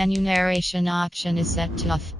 Menu narration option is set to off.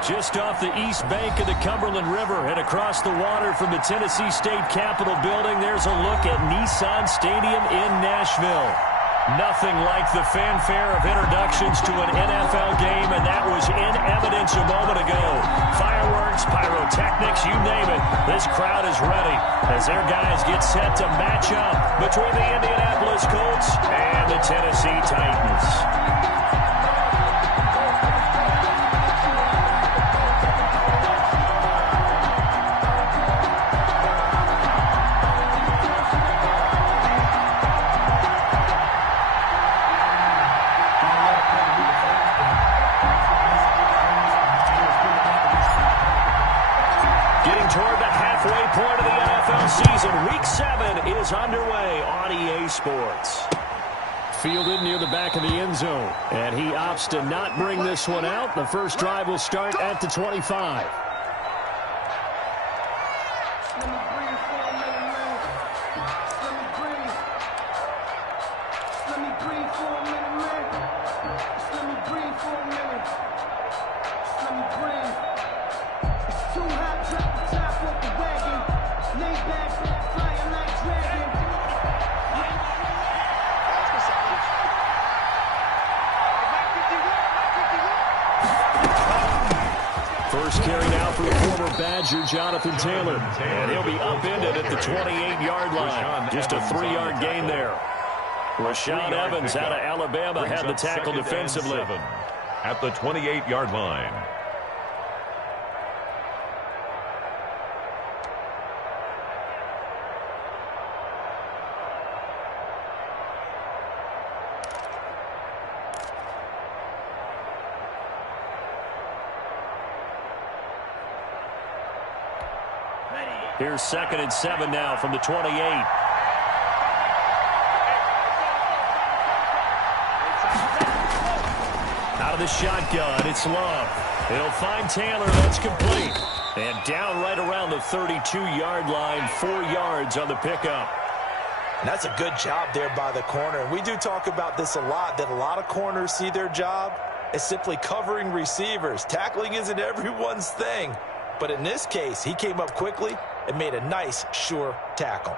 Just off the east bank of the Cumberland River and across the water from the Tennessee State Capitol building, there's a look at Nissan Stadium in Nashville. Nothing like the fanfare of introductions to an NFL game, and that was in evidence a moment ago. Fireworks, pyrotechnics, you name it. This crowd is ready as their guys get set to match up between the Indianapolis Colts and the Tennessee Titans. Point of the NFL season. Week 7 is underway on EA Sports. Fielded near the back of the end zone. And he opts to not bring this one out. The first drive will start at the 25. First carry now for the former Badger, Jonathan Taylor. And he'll be upended at the 28-yard line. Just a 3-yard gain there. Rashaan Evans out of Alabama had the tackle defensively. At the 28-yard line. Here's 2nd and 7 now from the 28. Out of the shotgun, it's Love. It'll find Taylor. That's complete. And down right around the 32-yard line, 4 yards on the pickup. And that's a good job there by the corner. And we do talk about this a lot, that a lot of corners see their job as simply covering receivers. Tackling isn't everyone's thing. But in this case, he came up quickly and made a nice, sure tackle.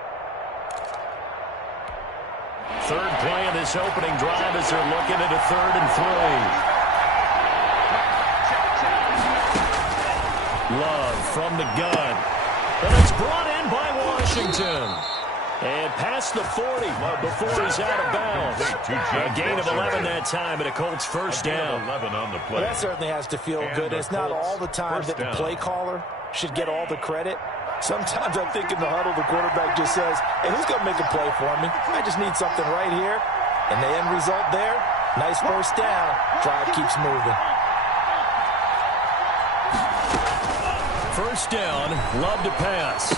Third play of this opening drive as they're looking at a 3rd and 3. Love from the gun. And it's brought in by Washington. And past the 40 before he's out of bounds. A gain of 11 that time, and a Colts first down. 11 on the play. Well, that certainly has to feel good. It's not all the time that the play caller should get all the credit. Sometimes I think in the huddle, the quarterback just says, hey, who's going to make a play for me? I just need something right here. And the end result there, nice first down. Drive keeps moving. First down, Love to pass.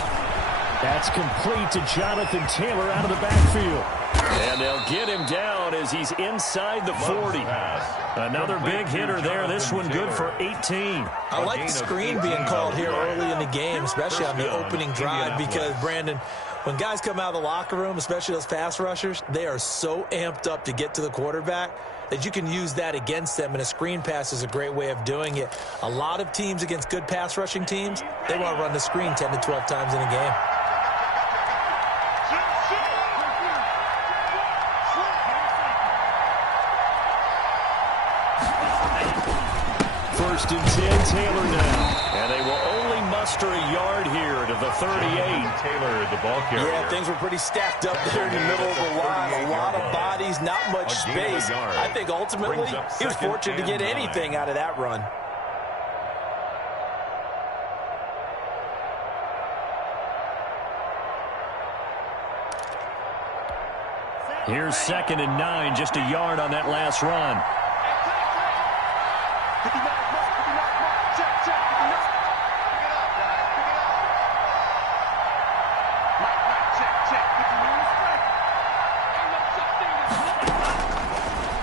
That's complete to Jonathan Taylor out of the backfield. And they'll get him down as he's inside the 40. Another big hitter there. This one good for 18. I like the screen being called here early in the game, especially on the opening drive, because, Brandon, when guys come out of the locker room, especially those pass rushers, they are so amped up to get to the quarterback that you can use that against them, and a screen pass is a great way of doing it. A lot of teams against good pass rushing teams, they want to run the screen 10 to 12 times in a game. First and 10, Taylor now. And they will only muster a yard here to the 38. Taylor, the ball carrier. Yeah, things were pretty stacked up there in the middle of the line. A lot of bodies, not much space. I think ultimately he was fortunate to get anything out of that run. Here's 2nd and 9, just a yard on that last run.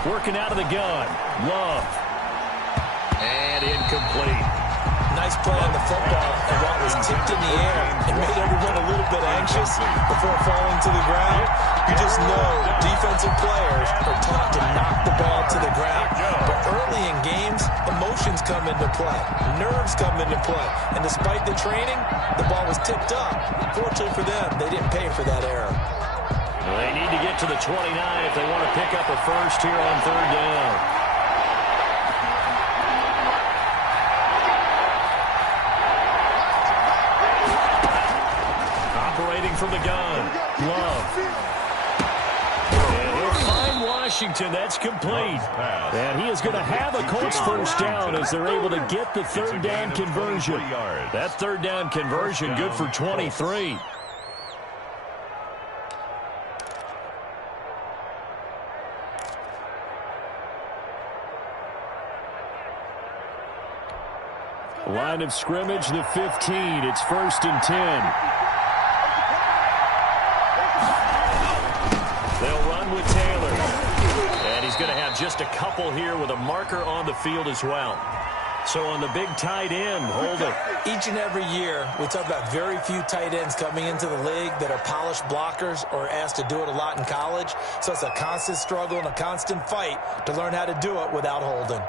Working out of the gun. Love. And incomplete. Nice play on the football, and while it was tipped in the air, it made everyone a little bit anxious before falling to the ground. You just know defensive players are taught to knock the ball to the ground. But early early in games, emotions come into play. Nerves come into play. And despite the training, the ball was tipped up. Fortunately for them, they didn't pay for that error. Well, they need to get to the 29 if they want to pick up a first here on third down. Operating from the gun, Love. And he'll find Washington. That's complete. And he is going to have a Colts first down as they're able to get the third down conversion. That third down conversion good for 23. Line of scrimmage, the 15. It's 1st and 10. They'll run with Taylor. And he's going to have just a couple here with a marker on the field as well. So on the big tight end, Holden. Each and every year, we talk about very few tight ends coming into the league that are polished blockers or asked to do it a lot in college. So it's a constant struggle and a constant fight to learn how to do it without Holden.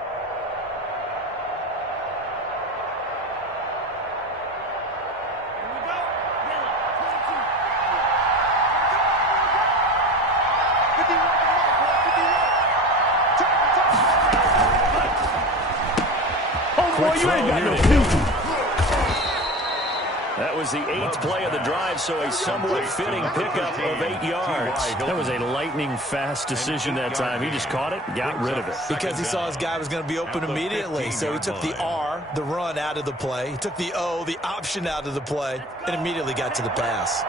That was the 8th play of the drive, so a somewhat fitting pickup of 8 yards. That was a lightning-fast decision that time. He just caught it, got rid of it. Because he saw his guy was going to be open immediately, so he took the R, the run, out of the play. He took the O, the option, out of the play, and immediately got to the pass.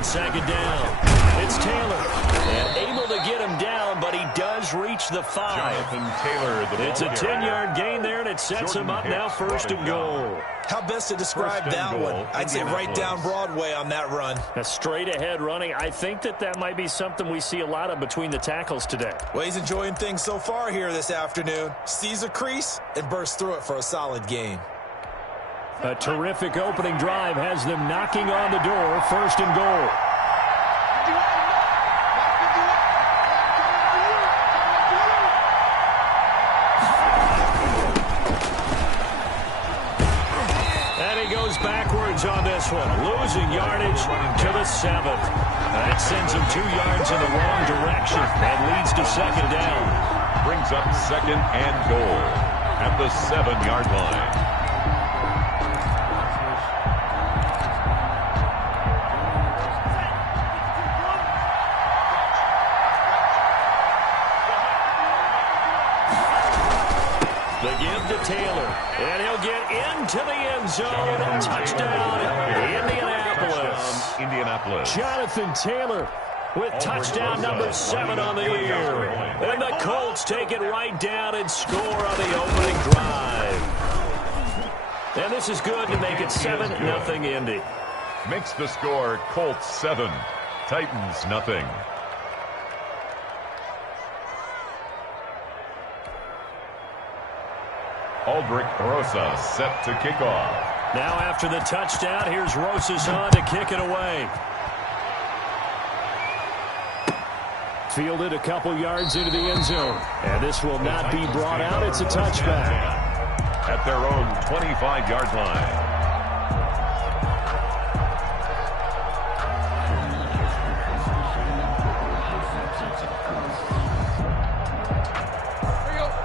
Second down. It's Taylor. And able to get him down, but he does reach the 5. Taylor, it's a 10-yard gain there, and it sets him up now 1st and goal. How best to describe that one? I'd say right down Broadway on that run. A straight-ahead running. I think that might be something we see a lot of between the tackles today. Well, he's enjoying things so far here this afternoon. Sees a crease and bursts through it for a solid gain. A terrific opening drive has them knocking on the door, 1st and goal. And he goes backwards on this one, losing yardage to the 7th. That sends him 2 yards in the wrong direction and leads to 2nd down. Brings up 2nd and goal at the 7-yard line. Taylor, and he'll get into the end zone. Touchdown, Indianapolis. Jonathan Taylor with touchdown number 7 on the year. And the Colts take it right down and score on the opening drive. And this is good to make it 7-0 Indy. Makes the score Colts 7, Titans 0. Aldrich Rosas set to kick off. Now after the touchdown, here's Rosas on to kick it away. Fielded a couple yards into the end zone. And this will not be brought out. It's a touchback. At their own 25-yard line.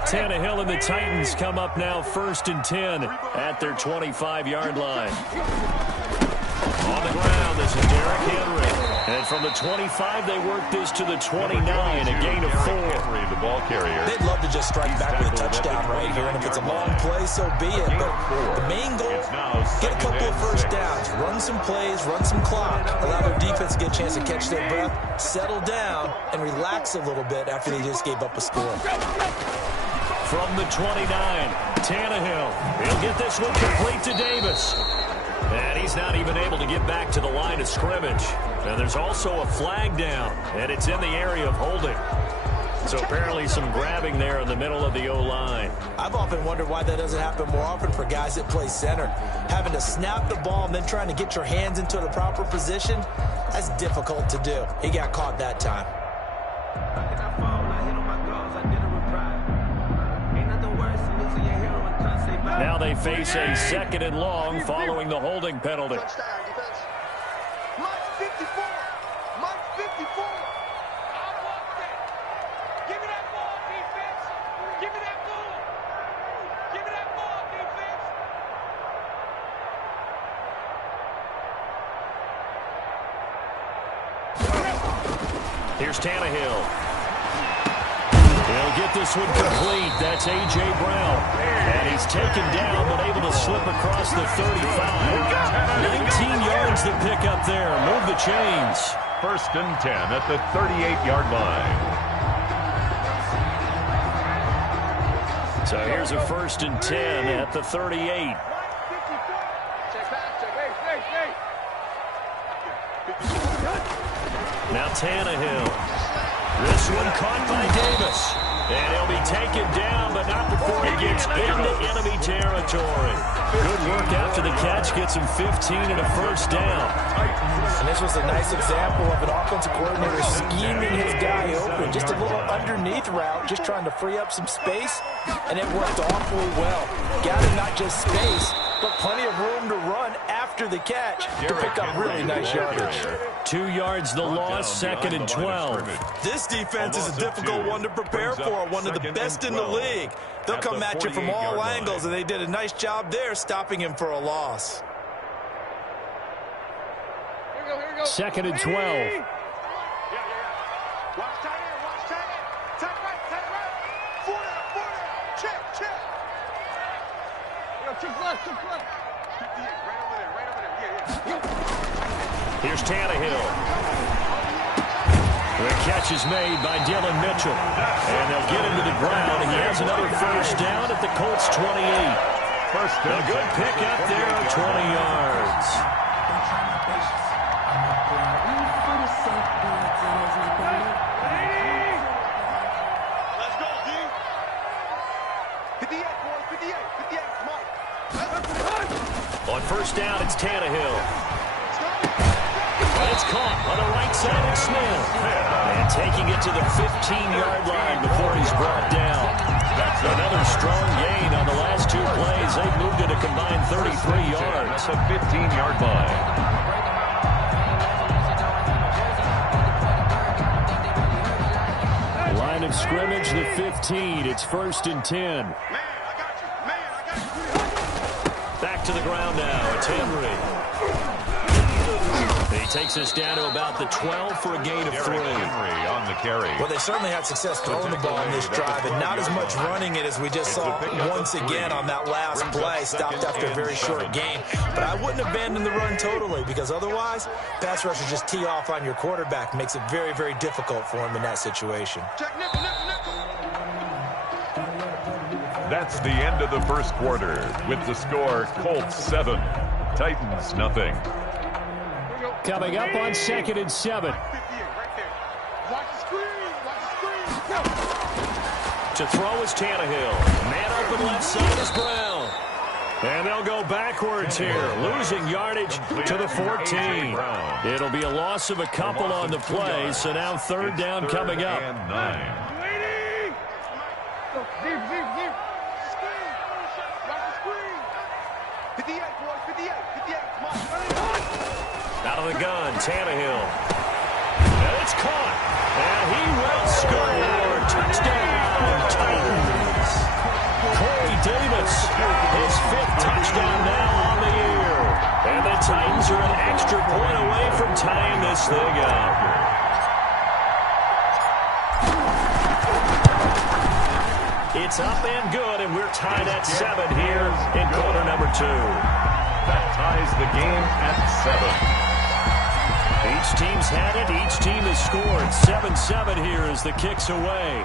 Tannehill and the Titans come up now 1st and 10 at their 25-yard line. On the ground, this is Derrick Henry. And from the 25, they work this to the 29, a gain of 4. The ball carrier. They'd love to just strike back with a touchdown right here, and if it's a long play, so be it. But the main goal, get a couple of first downs, run some plays, run some clock, allow their defense to get a chance to catch their breath, settle down, and relax a little bit after they just gave up a score. From the 29, Tannehill. He'll get this one complete to Davis. And he's not even able to get back to the line of scrimmage. And there's also a flag down, and it's in the area of holding. So apparently some grabbing there in the middle of the O-line. I've often wondered why that doesn't happen more often for guys that play center. Having to snap the ball and then trying to get your hands into the proper position, that's difficult to do. He got caught that time. Now they face a 2nd and long following the holding penalty. Here's Tannehill. He'll get this one complete. That's A.J. Brown. And he's taken down, but able to slip across the 35. 19 yards to pick up there. Move the chains. 1st and 10 at the 38-yard line. So here's a 1st and 10 at the 38. Now Tannehill. This one caught by Davis. And he'll be taken down, but not before he gets into enemy territory. Good work after the catch. Gets him 15 and a 1st down. And this was a nice example of an offensive coordinator scheming his guy open. Just a little underneath route, just trying to free up some space. And it worked awfully well. Got him not just space, but plenty of room to run after the catch to pick up really nice yardage. 2 yards the loss, 2nd and 12. This defense is a difficult one to prepare for, one of the best in the league. They'll come at you from all angles, and they did a nice job there stopping him for a loss. 2nd and 12. Here's Tannehill. The catch is made by Dylan Mitchell. And they'll get him to the ground. He has another 1st down at the Colts 28. A good pick up there of 20 yards. Let's go, D. 58, boys, 58, 58, come on. On 1st down, it's Tannehill. And it's caught on the right side of Smith. And taking it to the 15-yard line before he's brought down. Another strong gain on the last 2 plays. They've moved it a combined 33 yards. At the 15-yard line. Line of scrimmage, the 15. It's 1st and 10. Back to the ground now. It's Henry. He takes us down to about the 12 for a gain of 3. Henry on the carry. Well, they certainly had success throwing the ball in this drive, and not as much running it as we just saw once again on that last play. Stopped after a very short gain. But I wouldn't abandon the run totally, because otherwise, pass rushers just tee off on your quarterback. Makes it very, very difficult for him in that situation. That's the end of the 1st quarter with the score Colts 7, Titans nothing. Coming up on 2nd and 7. To throw is Tannehill. Man open left side is Brown. And they'll go backwards here, losing yardage to the 14. It'll be a loss of a couple on the play, so now 3rd down coming up. And 9. Out of the gun, Tannehill. And it's caught. And he will score. Touchdown, Titans. Corey Davis, his 5th touchdown now on the year. And the Titans are an extra point away from tying this thing up. It's up and good, and we're tied at 7 here in quarter number 2. That ties the game at 7. Each team's had it. Each team has scored. 7-7 here as the kick's away.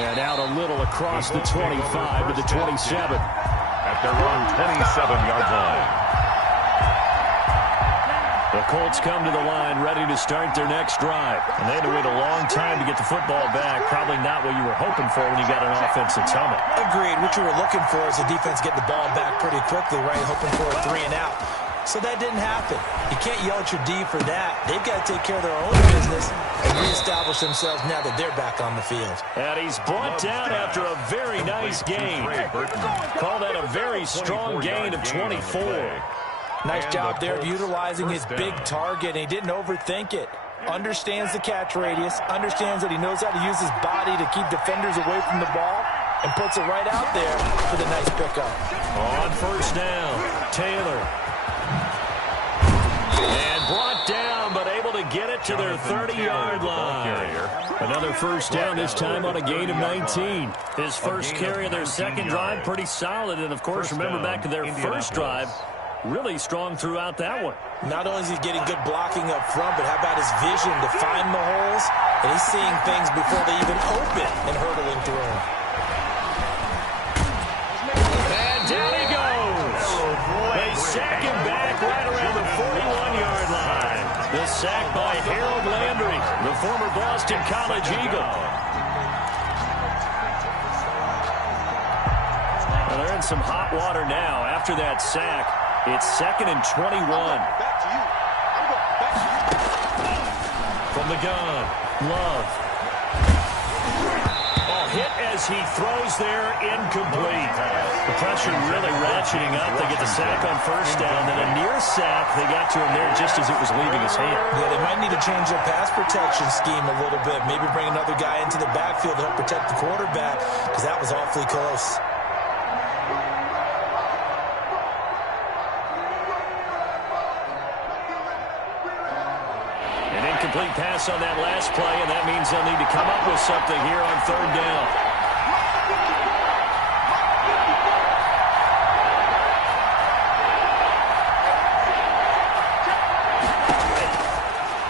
And out a little across the 25 to the 27. At their own 27-yard line. The Colts come to the line ready to start their next drive. And they had to wait a long time to get the football back. Probably not what you were hoping for when you got an offense that's humming. Agreed. What you were looking for is the defense getting the ball back pretty quickly, right? Hoping for a 3 and out. So that didn't happen. You can't yell at your D for that. They've got to take care of their own business and reestablish themselves now that they're back on the field. And he's brought down after a very nice gain. Call that a very strong gain of 24. Nice job there of utilizing his big target. He didn't overthink it. Understands the catch radius. Understands that he knows how to use his body to keep defenders away from the ball. And puts it right out there for the nice pickup. On first down, Taylor. And brought down, but able to get it to their 30-yard line. Another first down, this time on a gain of 19. His first carry of their second drive, pretty solid. And, of course, remember back to their first drive, really strong throughout that one. Not only is he getting good blocking up front, but how about his vision to find the holes? And he's seeing things before they even open and hurdling through them. And down he goes. They sack him back right around the 41-yard line. The sack by Harold Landry, the former Boston College Eagle. Well, they're in some hot water now after that sack. It's 2nd and 21. From the gun, Love. Hit as he throws there, incomplete. The pressure really ratcheting up. They get the sack on first down, then a near sack. They got to him there just as it was leaving his hand. Yeah, they might need to change their pass protection scheme a little bit. Maybe bring another guy into the backfield to help protect the quarterback, because that was awfully close. Complete pass on that last play, and that means they'll need to come up with something here on third down.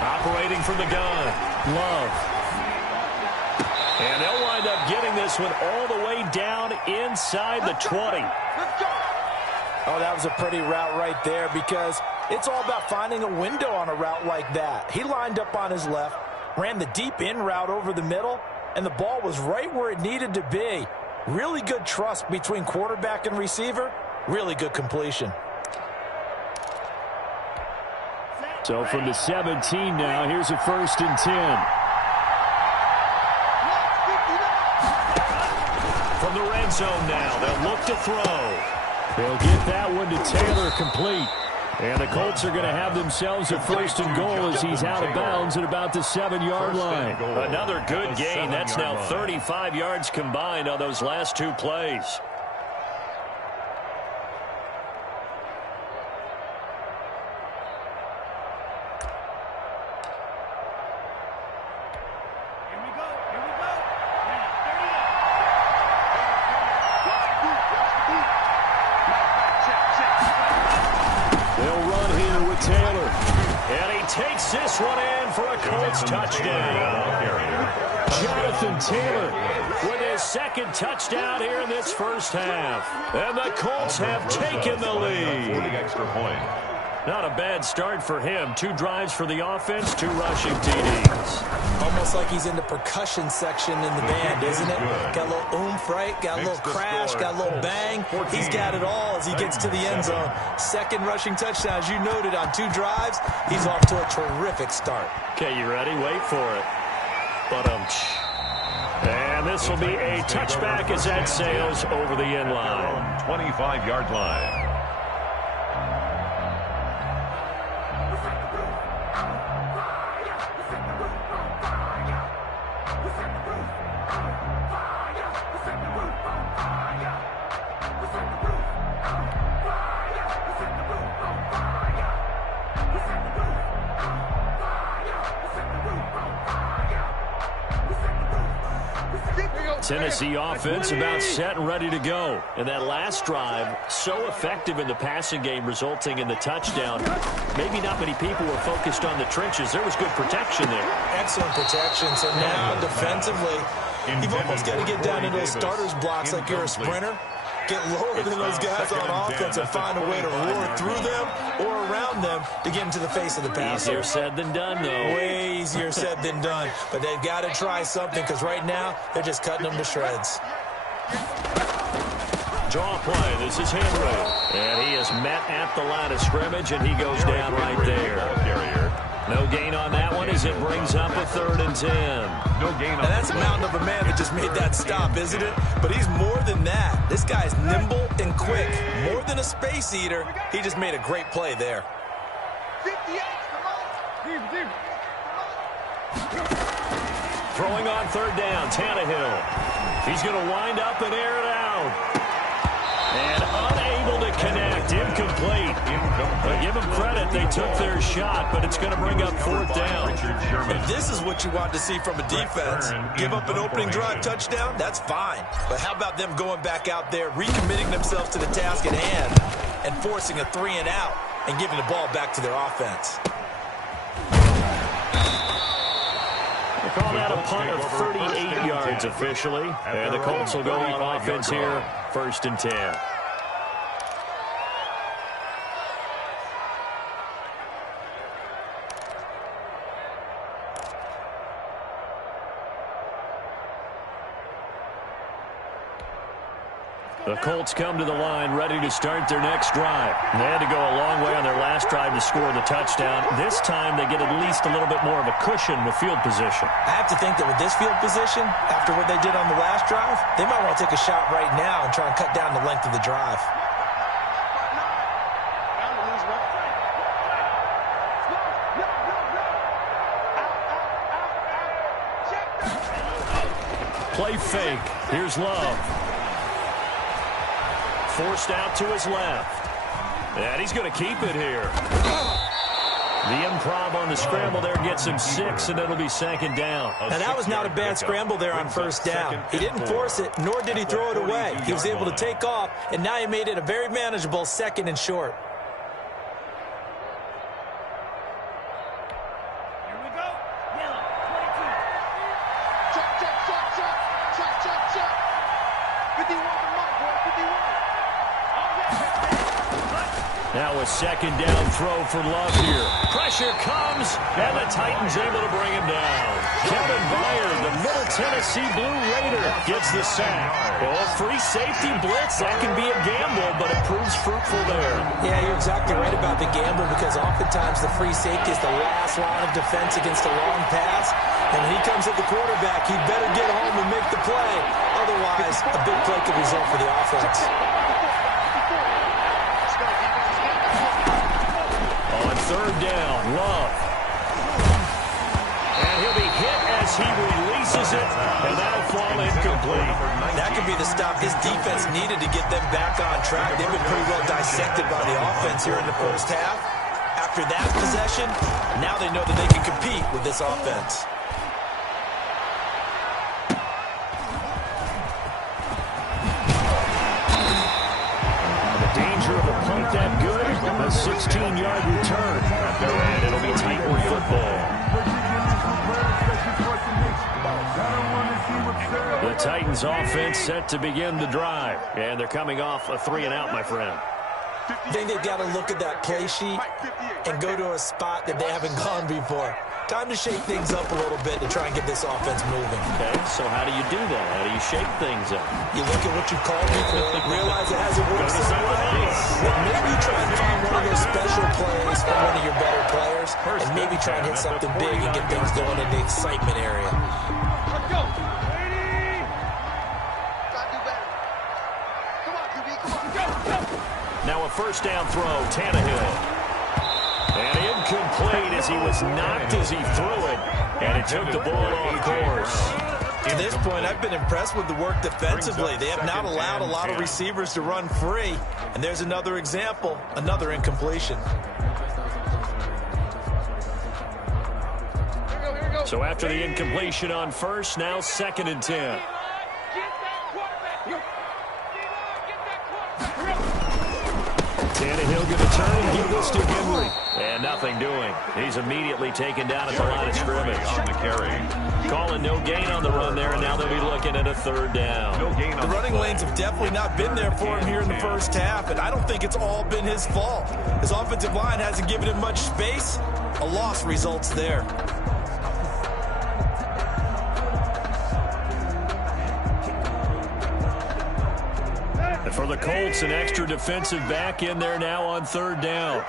Operating from the gun, Love. And they'll wind up getting this one all the way down inside the 20. Oh, that was a pretty route right there, because it's all about finding a window on a route like that. He lined up on his left, ran the deep in route over the middle, and the ball was right where it needed to be. Really good trust between quarterback and receiver. Really good completion. So from the 17 now, here's a 1st and 10. From the red zone now, they'll look to throw. They'll get that one to Taylor, complete. And the Colts are going to have themselves a 1st and goal as he's out of bounds at about the 7-yard line. Another good gain. That's now 35 yards combined on those last 2 plays. This one in for a Colts touchdown. Jonathan Taylor with his 2nd touchdown here in this first half. And the Colts have taken the lead. Not a bad start for him. 2 drives for the offense, 2 rushing TDs. Almost like he's in the percussion section in the band, isn't it? Got a little oomph, right? Got a little crash, got a little bang. He's got it all as he gets to the end zone. 2nd rushing touchdown, as you noted, on 2 drives. He's off to a terrific start. Okay, you ready? Wait for it. And this will be a touchback as that sails over the end line. 25-yard line. Tennessee offense about set and ready to go. And that last drive, so effective in the passing game, resulting in the touchdown. Maybe not many people were focused on the trenches. There was good protection there. Excellent protection. So now defensively, you've almost got to get down into those starters blocks like you're a sprinter. Get lower than those guys on offense and find a way to roar through them or around them to get into the face of the passer. Easier said than done, though. Way easier said than done. But they've got to try something because right now they're just cutting them to shreds. Draw play. This is Henry. And he is met at the line of scrimmage, and he goes down right there. No gain on that one as it brings up a 3rd and 10. No gain on and that's a mountain of a man that just made that stop, isn't it? But he's more than that. This guy's nimble and quick. More than a space eater. He just made a great play there. 58, come on. Throwing on 3rd down, Tannehill. He's going to wind up and air it out. And unable to connect. Incomplete. But give them credit. They took their shot, but it's going to bring up 4th down. If this is what you want to see from a defense, give up an opening drive touchdown, that's fine. But how about them going back out there, recommitting themselves to the task at hand, and forcing a 3-and-out and giving the ball back to their offense? They call that a punt of 38 yards officially. And the Colts will go on offense here, 1st and 10. The Colts come to the line ready to start their next drive. They had to go a long way on their last drive to score the touchdown. This time they get at least a little bit more of a cushion with field position. I have to think that with this field position, after what they did on the last drive, they might want to take a shot right now and try and cut down the length of the drive. Play fake. Here's Love. Forced out to his left. And he's going to keep it here. The improv on the scramble there gets him 6, and it'll be 2nd down. And that was not a bad scramble there on 1st down. He didn't force it, nor did he throw it away. He was able to take off, and now he made it a very manageable 2nd and short. Now a 2nd down throw for Love here. Pressure comes, and the Titans able to bring him down. Kevin Byard, the Middle Tennessee Blue Raider, gets the sack. Well, free safety blitz, that can be a gamble, but it proves fruitful there. Yeah, you're exactly right about the gamble because oftentimes the free safety is the last line of defense against a long pass. And when he comes at the quarterback, he better get home and make the play. Otherwise, a big play could result for the offense. On 3rd down, Love. And he'll be hit as he releases it, and that'll fall incomplete. That could be the stop his defense needed to get them back on track. They've been pretty well dissected by the offense here in the 1st half. After that possession, now they know that they can compete with this offense. Danger of a punt that good. A 16-yard return. And it'll be Titan football. The Titans offense set to begin the drive. And they're coming off a 3-and-out, my friend. I think they've got to look at that play sheet and go to a spot that they haven't gone before. Time to shake things up a little bit to try and get this offense moving. Okay, so how do you do that? How do you shake things up? You look at what you called before, realize it hasn't worked so well, and maybe try and find one of those special plays from one of your better players, and maybe try and hit something big and get things going in the excitement area. Let's go. Gotta do better. Come on, QB, come on, go. Now a 1st down throw, Tannehill. And incomplete as he was knocked as he threw it. And it took the ball off course. To this point, I've been impressed with the work defensively. They have not allowed a lot of receivers to run free. And there's another example, another incompletion. So after the incompletion on 1st, now 2nd and 10. Tannehill He'll get a turn and give this to Henry. And nothing doing. He's immediately taken down at the line of scrimmage. On the carry. Calling no gain on the run there, and now they'll be looking at a third down. No gain on The running lanes have definitely not been there for him here in the first half, and I don't think it's all been his fault. His offensive line hasn't given him much space. A loss results there. And for the Colts, an extra defensive back in there now on third down.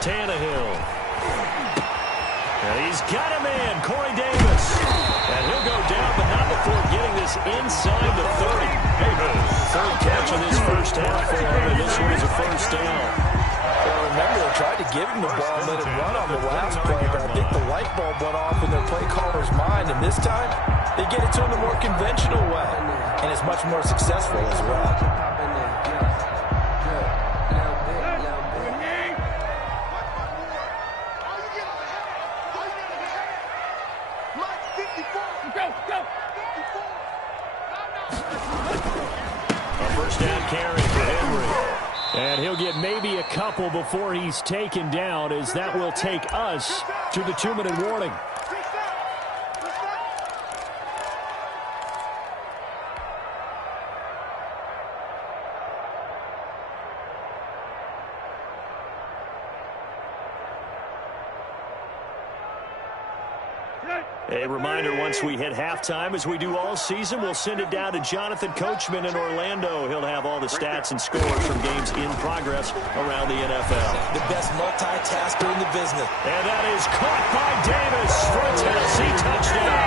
Tannehill. And he's got a man, Corey Davis. And he'll go down, but not before getting this inside the 30. Third catch of this first half for him, and this one is a first down. Well, remember, they tried to give him the ball and let him run on the last play, but I think the light bulb went off in their play caller's mind, and this time they get it to him the more conventional way, and it's much more successful as well. Carry for Henry. And he'll get maybe a couple before he's taken down, as that will take us to the 2-minute warning. A reminder, once we hit halftime, as we do all season, we'll send it down to Jonathan Coachman in Orlando. He'll have all the stats and scores from games in progress around the NFL. The best multitasker in the business. And that is caught by Davis for a Tennessee touchdown.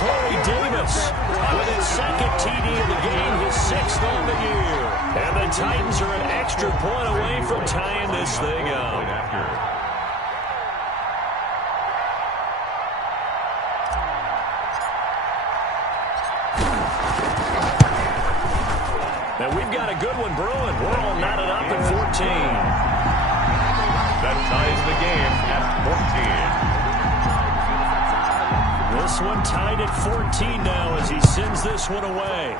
Corey Davis with his second TD of the game, his 6th on the year. And the Titans are an extra point away from tying this thing up. And we've got a good one brewing. We're all knotted up at 14. That ties the game at 14. This one tied at 14 now as he sends this one away.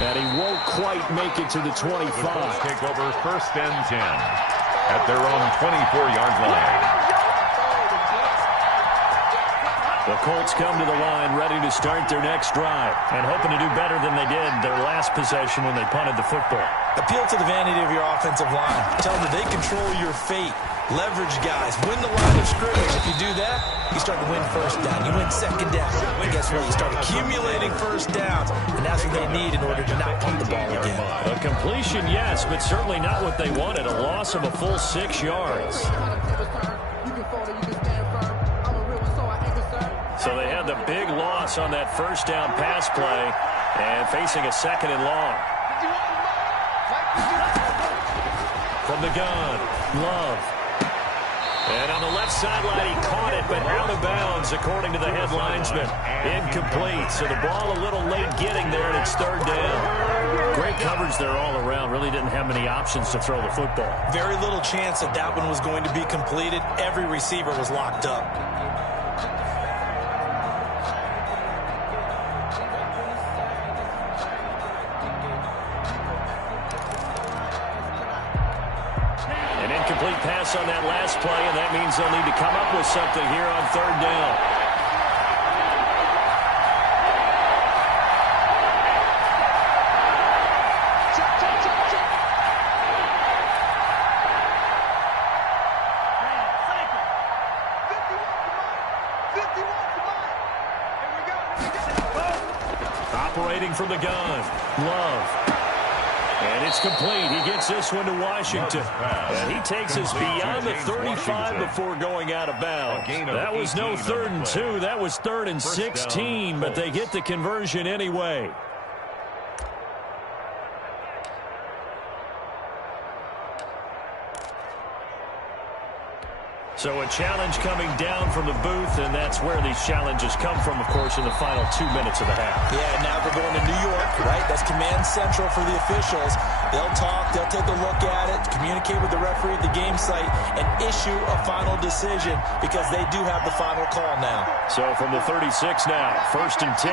And he won't quite make it to the 25. The Colts take over 1st and 10 at their own 24-yard line. The Colts come to the line ready to start their next drive and hoping to do better than they did their last possession when they punted the football. Appeal to the vanity of your offensive line. Tell them that they control your fate. Leverage guys. Win the line of scrimmage. If you do that, you start to win first down. You win second down. And guess what? You start accumulating first downs. And that's what they need in order to not punt the ball again. A completion, yes, but certainly not what they wanted. A loss of a full 6 yards. So they had the big loss on that first down pass play and facing a 2nd and long. From the gun, Love. And on the left sideline, he caught it, but out of bounds, according to the head linesman. Incomplete, so the ball a little late getting there, and it's 3rd down. Great coverage there all around. Really didn't have many options to throw the football. Very little chance that that one was going to be completed. Every receiver was locked up. Incomplete pass on that last play, and that means they'll need to come up with something here on 3rd down. Operating from the gun, Love. And it's complete. He gets this one to Washington. And he takes us beyond the 35 before going out of bounds. That was no 3rd and 2. That was 3rd and 16, but they get the conversion anyway. So a challenge coming down from the booth, and that's where these challenges come from, of course, in the final 2 minutes of the half. Yeah, now they're going to New York, right? That's command central for the officials. They'll talk, they'll take a look at it, communicate with the referee at the game site, and issue a final decision because they do have the final call now. So from the 36 now, 1st and 10.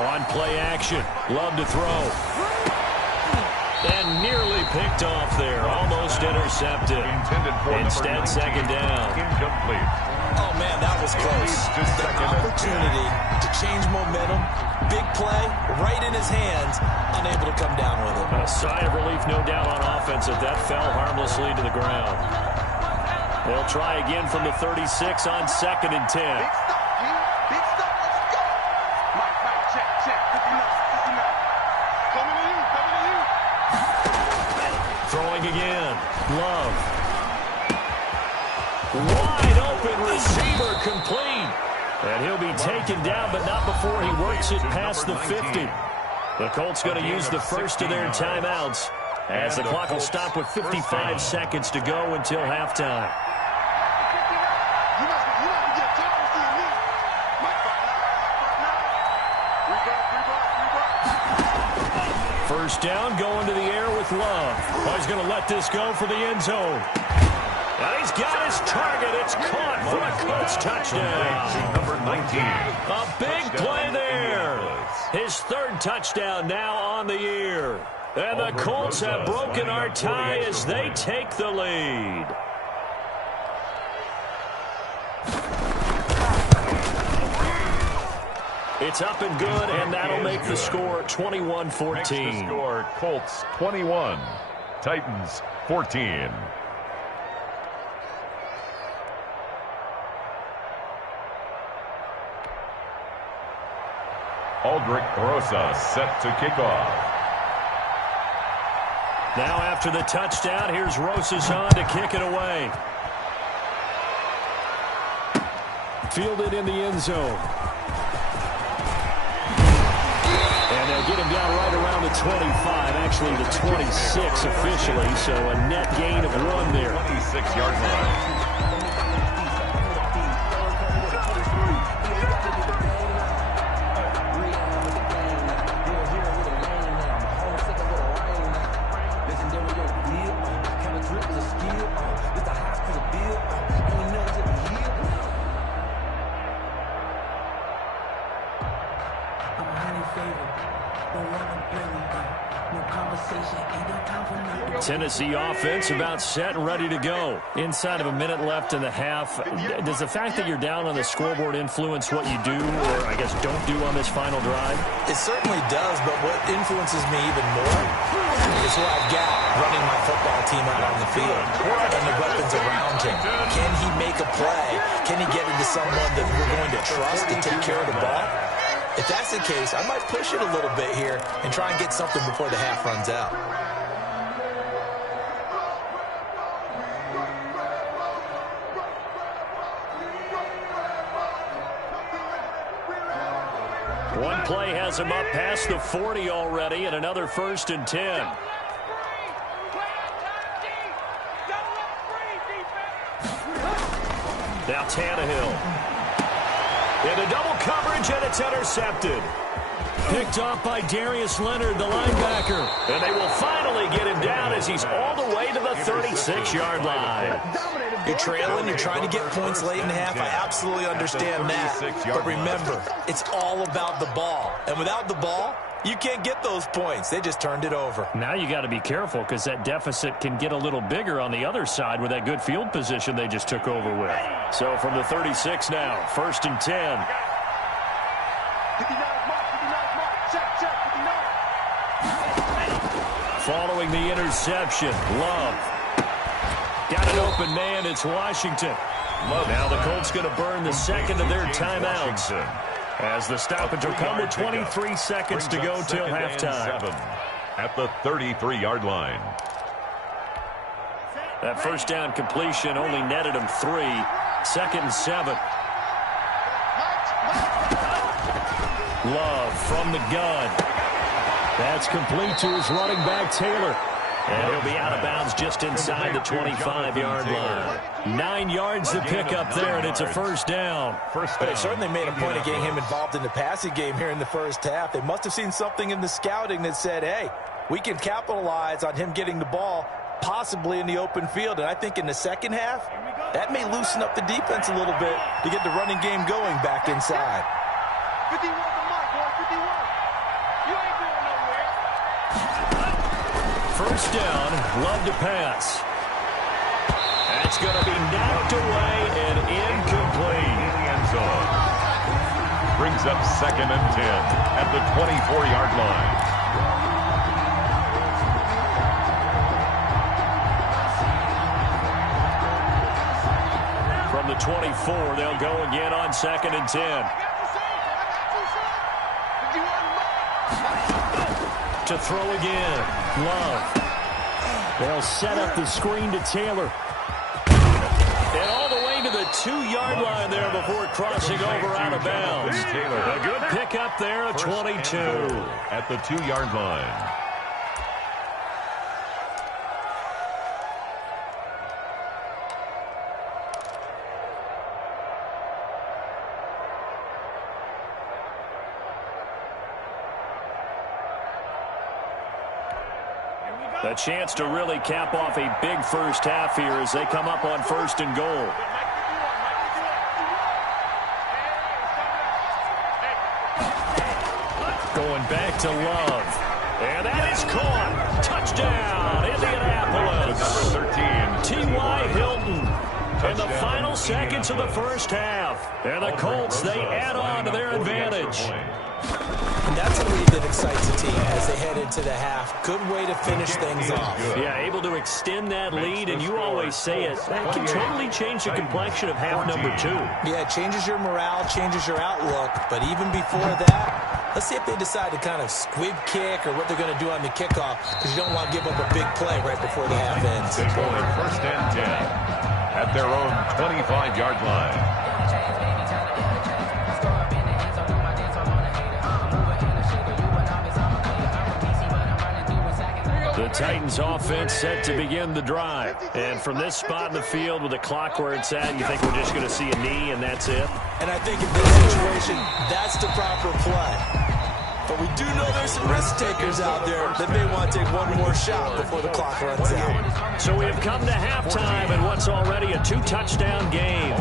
On play action, Love to throw. And nearly picked off there. Almost intercepted. Instead, 2nd down. Incomplete. Oh, man, that was close. The opportunity to change momentum. Big play, right in his hands. Unable to come down with it. A sigh of relief, no doubt, on offense if that fell harmlessly to the ground. They'll try again from the 36 on 2nd and 10. Big stop, G. Big stop. Let's go. Mike, check. 59. Coming to you. Throwing again. Love. Wide open receiver complete. And he'll be taken down, but not before he works it past the 50. The Colts going to use the first of their timeouts as the clock will stop with 55 seconds to go until halftime. You must get tired of seeing me. Mike, 5-9. First down, going to the air with Love. Oh, he's going to let this go for the end zone. And he's got his target. It's caught for a Colts touchdown. Number 19. A big play there. His 3rd touchdown now on the year. And the Colts have broken our tie as they take the lead. It's up and good, and that'll make the score 21-14. Makes the score Colts 21, Titans 14. Aldrich Rosa set to kick off. Now after the touchdown, here's Rosas on to kick it away. Fielded in the end zone. And they'll get him down right around the 25, actually the 26 officially, so a net gain of 1 there. 26-yard line. Tennessee offense about set and ready to go. Inside of a minute left in the half. Does the fact that you're down on the scoreboard influence what you do, or I guess don't do on this final drive? It certainly does, but what influences me even more is what I've got running my football team out on the field and the weapons around him. Can he make a play? Can he get into someone that we're going to trust to take care of the ball? If that's the case, I might push it a little bit here and try and get something before the half runs out. One play has him up past the 40 already, and another 1st and 10. Now Tannehill. Into double coverage, and it's intercepted. Picked off by Darius Leonard, the linebacker. And they will finally get him down as he's all the way to the 36-yard line. You're trailing, you're trying to get points late in the half. I absolutely understand that. But remember, it's all about the ball. And without the ball, you can't get those points. They just turned it over. Now you got to be careful because that deficit can get a little bigger on the other side with that good field position they just took over with. So from the 36 now, 1st and 10. 59 mark. Check, 59. Following the interception, Love. Got an open man, it's Washington. Now the Colts going to burn the 2nd of their timeouts as the stoppage will come with 23 seconds to go till halftime. At the 33-yard line. That first down completion only netted him 3. 2nd and 7. Love from the gun. That's complete to his running back, Taylor. And he'll be out of bounds just inside the 25-yard line. 9 yards to pick up there, and it's a first down. But they certainly made a point of getting him involved in the passing game here in the first half. They must have seen something in the scouting that said, hey, we can capitalize on him getting the ball possibly in the open field. And I think in the second half, that may loosen up the defense a little bit to get the running game going back inside. 51 the mark, boy, 51. You ain't going nowhere. First down, Love to pass. That's going to be knocked away and incomplete. In the end zone. Brings up 2nd and 10 at the 24-yard line. From the 24, they'll go again on 2nd and 10. To throw again, Love. They'll set up the screen to Taylor. And all the way to the 2-yard line there before crossing over out of bounds. A good pickup there, a 22. At the 2-yard line. A chance to really cap off a big first half here as they come up on 1st and goal. Going back to Love. And that is caught. Touchdown, Indianapolis. Number 13. T.Y. Hilton. In the final seconds of the first half. And the Colts, they add on to their advantage. That's a lead that excites the team as they head into the half. Good way to finish things off. Yeah, able to extend that lead, and you always say it. That can totally change the complexion of half number 2. Yeah, it changes your morale, changes your outlook. But even before that, let's see if they decide to kind of squib kick or what they're going to do on the kickoff, because you don't want to give up a big play right before the half ends. It's going 1st and 10 at their own 25-yard line. The Titans offense set to begin the drive. And from this spot in the field with the clock where it's at, you think we're just going to see a knee and that's it? And I think in this situation, that's the proper play. But we do know there's some risk takers out there that may want to take one more shot before the clock runs out. So we have come to halftime in what's already a 2-touchdown game.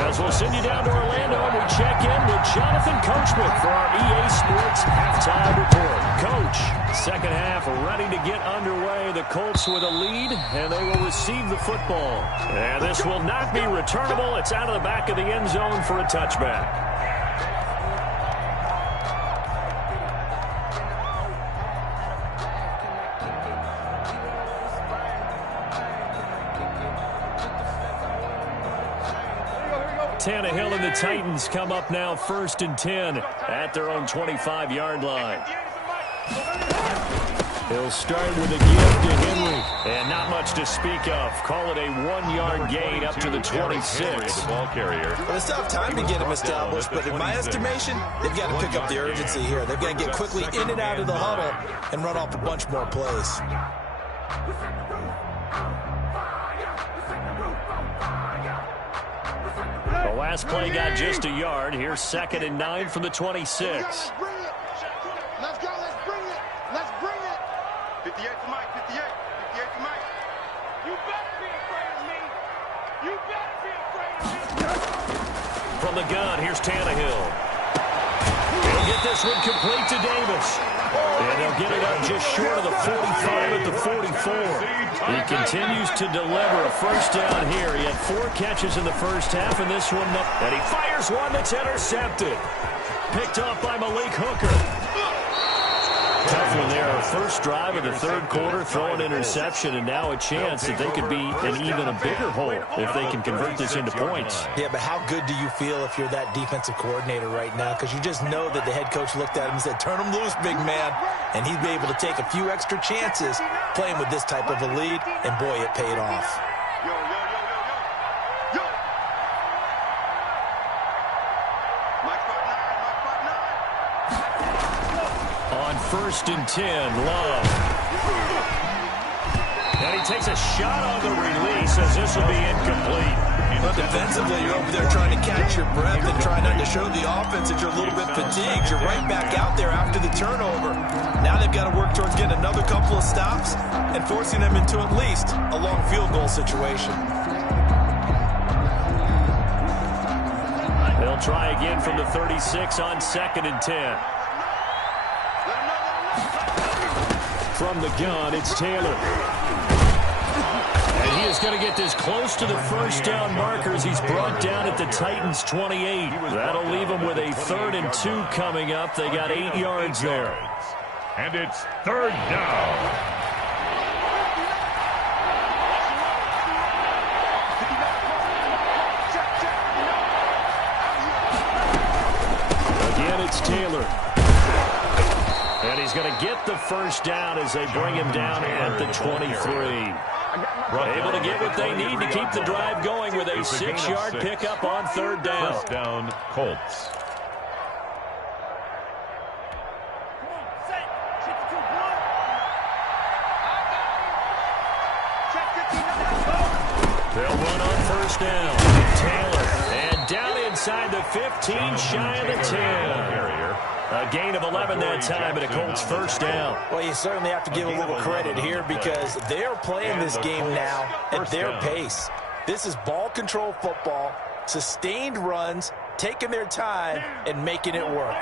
As we'll send you down to Orlando and we check in with Jonathan Coachman for our EA Sports halftime report. Coach, second half ready to get underway. The Colts with a lead, and they will receive the football. And this will not be returnable. It's out of the back of the end zone for a touchback. Tannehill and the Titans come up now 1st and 10 at their own 25-yard line. He'll start with a give to Henry. And not much to speak of. Call it a 1-yard gain up to the 26. The ball carrier. Well, it's tough time to get him established, but in my estimation, they've got to pick up the urgency here. They've got to get quickly in and out of the huddle and run off a bunch more plays. The last play got just a yard. Here's 2nd and 9 from the 26. Let's go, let's bring it. Let's bring it. 58 to Mike, 58 to Mike. You better be afraid of me. You better be afraid of me. From the gun, here's Tannehill. He'll get this one complete to Davis. And they'll get it up just short of the 45 at the 44. He continues to deliver a first down here. He had 4 catches in the first half, and this one, and he fires one that's intercepted. Picked up by Malik Hooker. Tough one there. First drive of the 3rd quarter, throw an interception, and now a chance that they could be in even a bigger hole if they can convert this into points. Yeah, but how good do you feel if you're that defensive coordinator right now? Because you just know that the head coach looked at him and said, turn him loose, big man. And he'd be able to take a few extra chances playing with this type of a lead, and boy, it paid off. Yo, yo, yo, yo, yo. Yo. Mike 5'9", Mike 5'9". On 1st and 10, Love. And he takes a shot on the release as this will be incomplete. But defensively, you're over there trying to catch your breath and try not to show the offense that you're a little bit fatigued. You're right back out there after the turnover. Now they've got to work towards getting another couple of stops and forcing them into at least a long field goal situation. They'll try again from the 36 on 2nd and 10. From the gun, it's Taylor. And he is going to get this close to the first down markers. He's brought down at the Titans' 28. That'll leave him with a 3rd and 2 coming up. They got 8 yards there. And it's 3rd down. Again, it's Taylor. And he's going to get the first down as they bring him down at the 23. Able to get what they need to keep the drive going with a 6-yard pickup on 3rd down. First down, Colts. They'll run on 1st down. Taylor. And down inside the 15, shy of the 10. A gain of 11 that time, and a Colts 1st down. Well, you certainly have to give a little credit here because they're playing this game now at their pace. This is ball control football, sustained runs, taking their time, and making it work.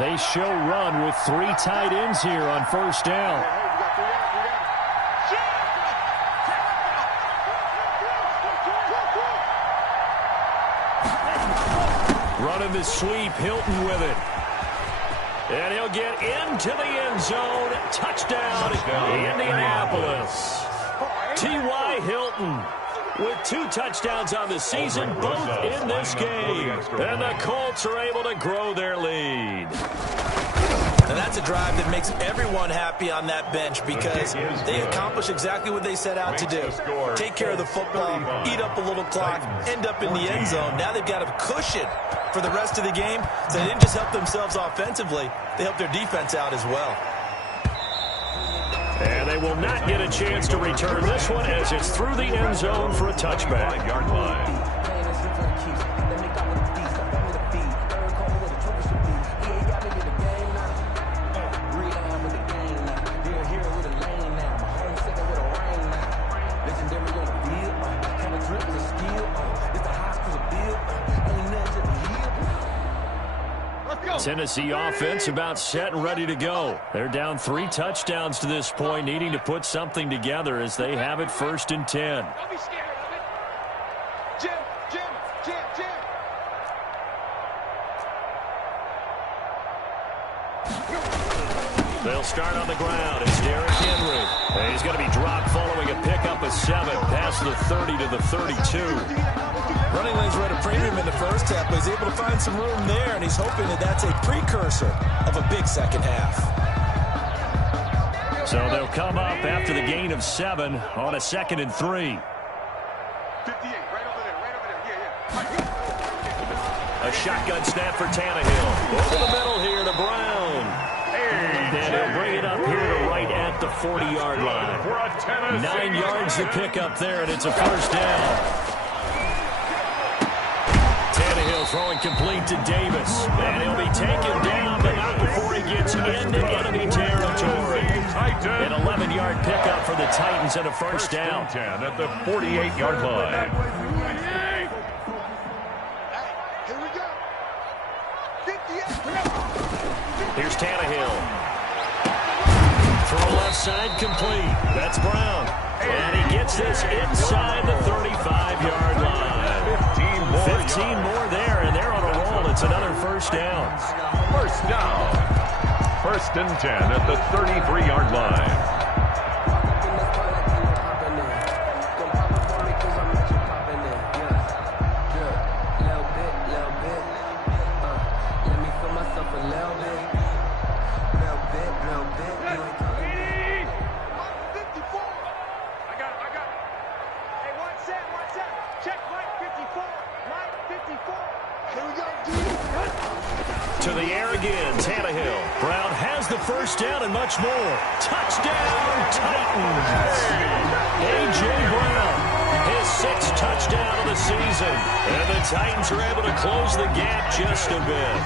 They show run with 3 tight ends here on 1st down. Running the sweep, Hilton with it. And he'll get into the end zone. Touchdown, Indianapolis. T.Y. Hilton with 2 touchdowns on the season, both in this game. And the Colts are able to grow their lead. And that's a drive that makes everyone happy on that bench because they accomplish exactly what they set out to do. Take care of the football, eat up a little clock, end up in the end zone. Now they've got a cushion for the rest of the game. So they didn't just help themselves offensively, they helped their defense out as well. And they will not get a chance to return this one as it's through the end zone for a touchback. 5-yard line. Tennessee offense about set and ready to go. They're down 3 touchdowns to this point, needing to put something together as they have it 1st and 10. Don't be scared of it. Jim. They'll start on the ground. It's Derrick Henry. And he's going to be dropped following a pickup of 7 past the 30 to the 32. Running lanes were at a premium in the first half, but he's able to find some room there, and he's hoping that that's a precursor of a big second half. So they'll come up after the gain of 7 on a 2nd and 3. 58, right over there, yeah. A shotgun snap for Tannehill. Over the middle here to Brown. And he'll bring it up here to right at the 40-yard line. 9 yards to pick up there, and it's a 1st down. Throwing complete to Davis. And he'll be taken down, but not before he gets into enemy territory. An 11-yard pickup for the Titans and a 1st down. 10 at the 48-yard line. Here we go. 58. Here's Tannehill. Throw left side complete. That's Brown. And he gets this inside the 35-yard line. 15 more there, and they're on a roll. It's another 1st down. 1st down. 1st and 10 at the 33-yard line. To the air again, Tannehill. Brown has the first down and much more. Touchdown, Titans. A.J. Brown, his 6th touchdown of the season. And the Titans are able to close the gap just a bit.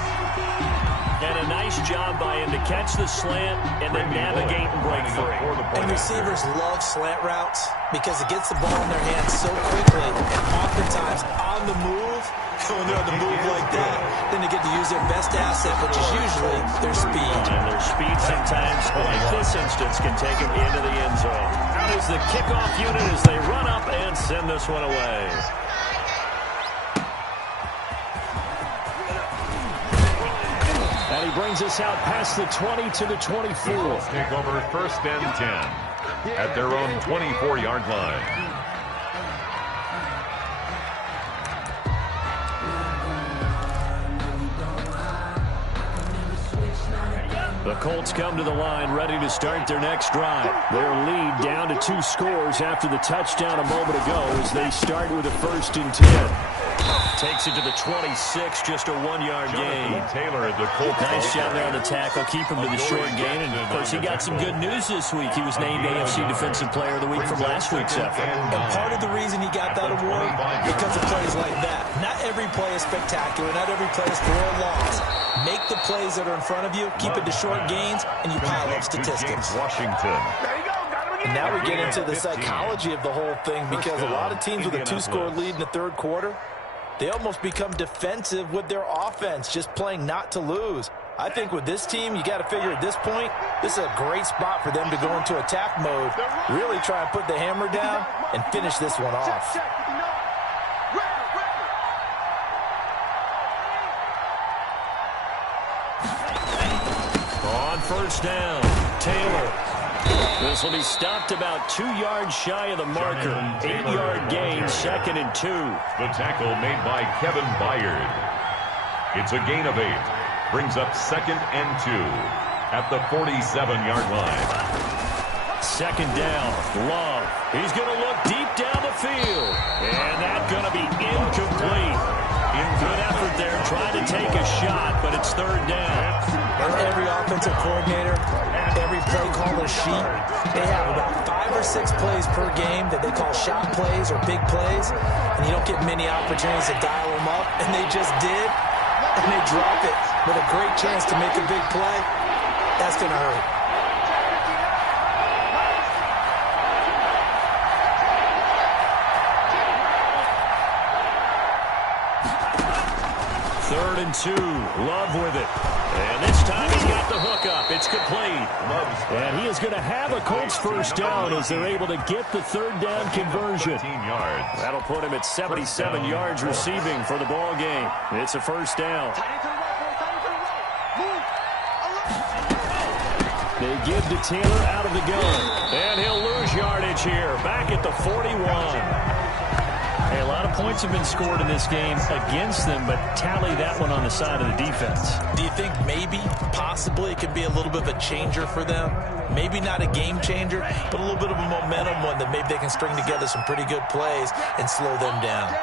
And a nice job by him to catch the slant and then navigate and break free. And receivers love slant routes because it gets the ball in their hands so quickly and oftentimes on the move. When they're on the move like that, then they get to use their best asset, which is usually their speed. And their speed sometimes, like this instance, can take them into the end zone. Out is the kickoff unit as they run up and send this one away. And he brings us out past the 20 to the 24. Take over 1st and 10 at their own 24-yard line. The Colts come to the line ready to start their next drive. Their lead down to 2 scores after the touchdown a moment ago as they start with a 1st and 10. Takes it to the 26, just a 1-yard gain. Taylor at the Colts. Nice job there on the tackle, keep him to the short gain. And, of course, he got some good news this week. He was named AFC Defensive Player of the Week from last week's effort. And part of the reason he got that award, because of plays like that. Not every play is spectacular. Not every play is for a loss. Make the plays that are in front of you, keep it to short gains, and you pile up statistics. Washington. And now we get into the psychology of the whole thing because a lot of teams with a 2-score lead in the 3rd quarter, they almost become defensive with their offense, just playing not to lose. I think with this team, you got to figure at this point, this is a great spot for them to go into attack mode, really try and put the hammer down and finish this one off. On 1st down, Taylor. This will be stopped about 2 yards shy of the marker. 8-yard gain, 2nd and 2. The tackle made by Kevin Byard. It's a gain of 8. Brings up 2nd and 2 at the 47-yard line. 2nd down, Love. He's going to look deep down the field. And that's going to be incomplete. Good effort there, trying to take a shot, but it's 3rd down. And every offensive coordinator, every play caller sheet, they have about 5 or 6 plays per game that they call shot plays or big plays, and you don't get many opportunities to dial them up, and they just did, and they drop it with a great chance to make a big play. That's going to hurt. Third and 2, Love with it. And this time he's got the hook up. It's complete. And he is going to have a Colts 1st down as they're able to get the 3rd down conversion. 13 yards. That'll put him at 77 yards receiving for the ball game. It's a 1st down. They give to Taylor out of the gun. And he'll lose yardage here. Back at the 41. Hey, a lot of points have been scored in this game against them, but tally that one on the side of the defense. Do you think maybe, possibly, it could be a little bit of a changer for them? Maybe not a game changer, but a little bit of a momentum one that maybe they can string together some pretty good plays and slow them down.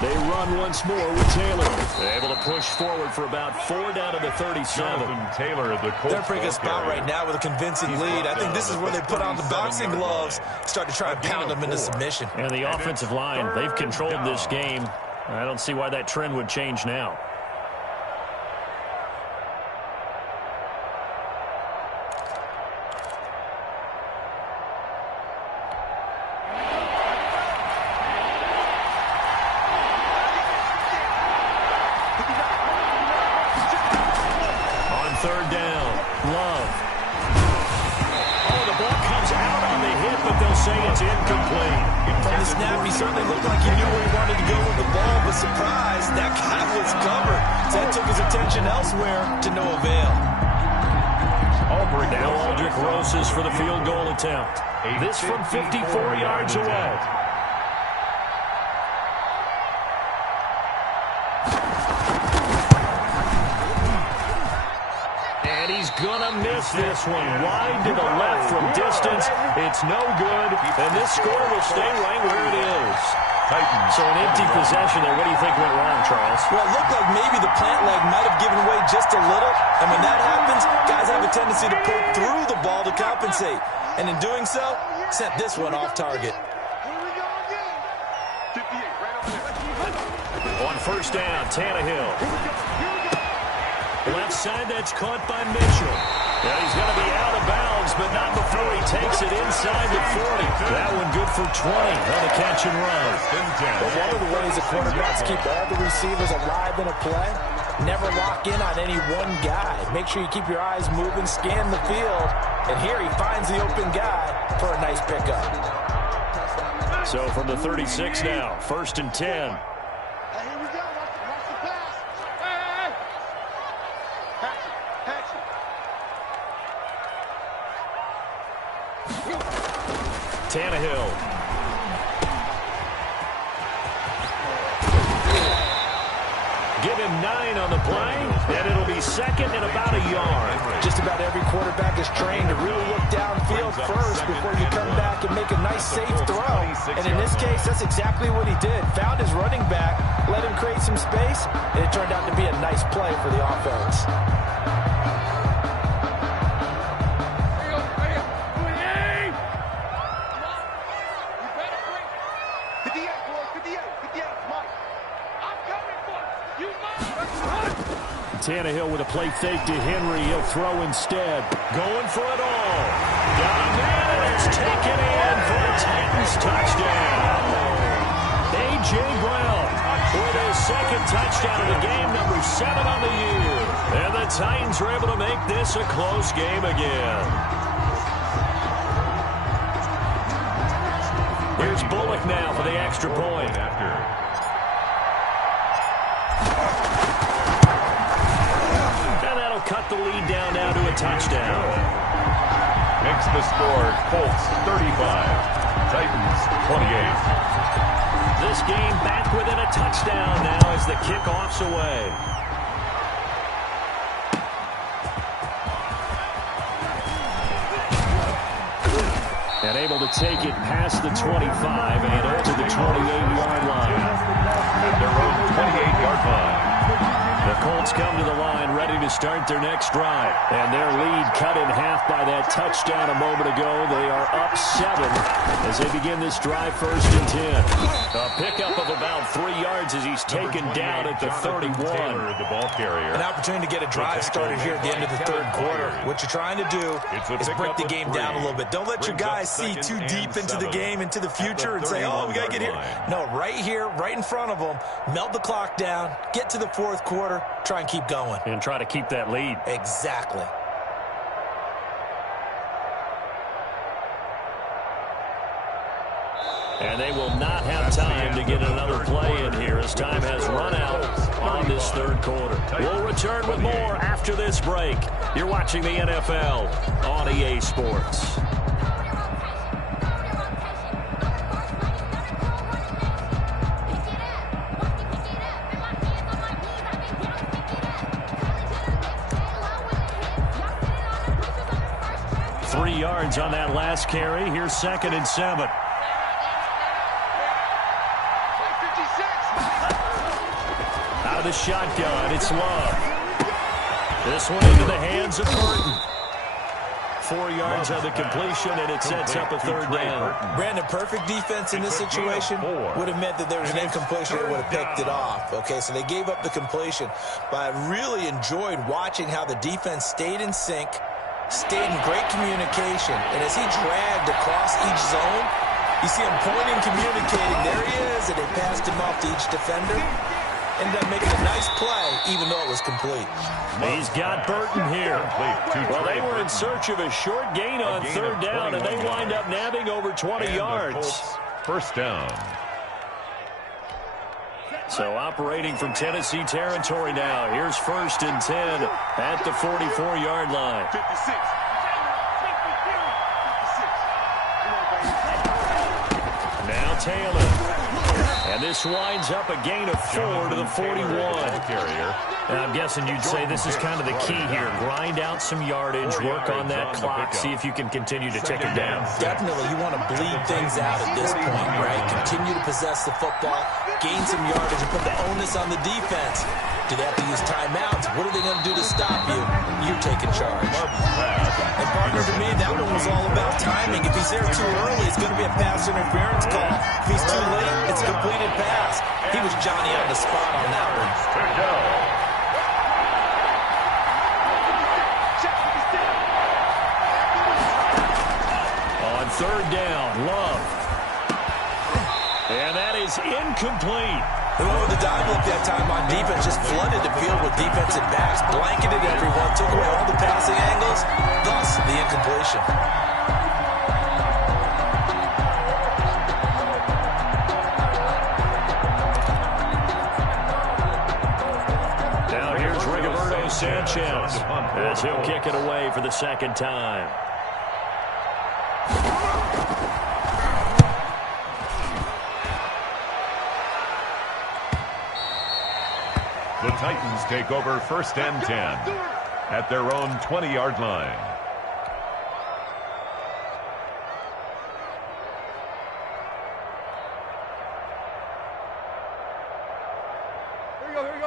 They run once more with Taylor. They're able to push forward for about 4 down to the 37. Taylor, the Colts. They're in a pretty good spot right now with a convincing lead. I think this is where they put on the boxing gloves, start to try and pound them into submission. And the offensive line, they've controlled this game. I don't see why that trend would change now. Third down, Love. Oh, the ball comes out on the hit, but they'll say it's incomplete. From the snap, he certainly looked like he knew where he wanted to go with the ball, but surprise, that guy was covered. So that took his attention elsewhere to no avail. Now Aldrich Rosas for the field goal attempt. This from 54 yards away. gonna miss this one. Wide to the left from distance. It's no good, and this score will stay right where it is. Titans. So an empty possession there. What do you think went wrong, Charles? Well, it looked like maybe the plant leg might have given way just a little, and when that happens, guys have a tendency to pull through the ball to compensate, and in doing so, sent this one off target. On first down, Tannehill. Left side, that's caught by Mitchell. Yeah, he's going to be out of bounds, but not before he takes it inside the 40. That one good for 20 on the catch and run. But one of the ways the quarterbacks keep all the receivers alive in a play, never lock in on any one guy. Make sure you keep your eyes moving, scan the field, and here he finds the open guy for a nice pickup. So from the 36 now, 1st and 10. Tannehill. Give him 9 on the play, and it'll be second and about a yard. Just about every quarterback is trained to really look downfield first before you come back and make a nice safe throw. And in this case, that's exactly what he did. Found his running back, let him create some space, and it turned out to be a nice play for the offense. Tannehill with a play fake to Henry. He'll throw instead. Going for it all. Got a man, and it's taken in for a Titans touchdown. A.J. Brown with his second touchdown of the game, number 7 on the year. And the Titans are able to make this a close game again. Here's Bullock now for the extra point. Cut the lead down now to a touchdown. Makes the score Colts 35, Titans 28. This game back within a touchdown now as the kickoff's away. And able to take it past the 25 and up to the 28-yard line. At their own 28-yard line. The Colts come to the line ready to start their next drive. And their lead cut in half by that touchdown a moment ago. They are up 7 as they begin this drive 1st and 10. A pickup of about 3 yards as he's taken down at the 31. The ball carrier. An opportunity to get a drive started here at the end of the 3rd quarter. What you're trying to do is break the game down a little bit. Don't let your guys see too deep into the game, into the future, and say, oh, we got to get here. No, right here, right in front of them, melt the clock down, get to the 4th quarter, try and keep going. And try to keep that lead. Exactly. And they will not have time to get another play in here as time has run out on this 3rd quarter. We'll return with more after this break. You're watching the NFL on EA Sports. Yards on that last carry. Here's 2nd and 7. Out of the shotgun, it's Love. This one into the hands of Burton. 4 yards on the completion, and it sets up a 3rd down. Brandon, perfect defense in this situation would have meant that there was an incompletion that would have picked it off. Okay, so they gave up the completion. But I really enjoyed watching how the defense stayed in sync, stayed in great communication, and as he dragged across each zone, you see him pointing, communicating. There he is, and they passed him off to each defender. Ended up making a nice play, even though it was complete. He's got Burton here. Well, they were in search of a short gain on 3rd down, and they wind up nabbing over 20 yards. 1st down. So operating from Tennessee territory now. Here's 1st and 10 at the 44-yard line. 56. Now Taylor. And this winds up a gain of 4 to the 41. Carrier. And I'm guessing you'd say this is kind of the key here. Grind out some yardage, work on that clock, see if you can continue to tick it down. Definitely, you want to bleed things out at this point, right? Continue to possess the football, gain some yardage, and put the onus on the defense. Do they have to use timeouts? What are they going to do to stop you? You're taking charge. And partner, to me, that one was all about timing. If he's there too early, it's going to be a pass interference call. If he's too late, it's a completed pass. He was Johnny on the spot on that one. On third down, Love. And that is incomplete. They went with the dive look that time on defense, just flooded the field with defensive backs, blanketed everyone, took away all the passing angles, thus the incompletion. Now here's Rigoberto Sanchez as he'll kick it away for the second time. The Titans take over 1st and 10 at their own 20-yard line.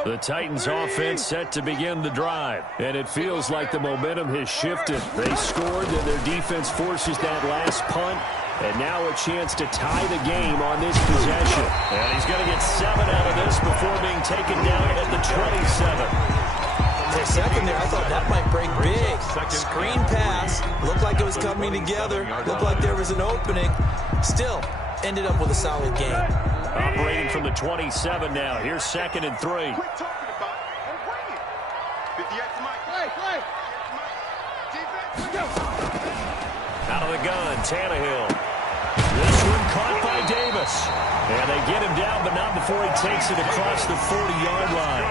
The Titans offense set to begin the drive, and it feels like the momentum has shifted. They scored, then their defense forces that last punt, and now a chance to tie the game on this possession. And he's going to get 7 out of this before being taken down at the 27. For a second there, I thought that might break big. Screen pass, looked like it was coming together, looked like there was an opening. Still, ended up with a solid game. Operating from the 27 now. Here's 2nd and 3. Quit talking about it and bring it. 58 to Mike. Play. Defense. Out of the gun, Tannehill. This one caught by Davis. And they get him down, but not before he takes it across the 40-yard line.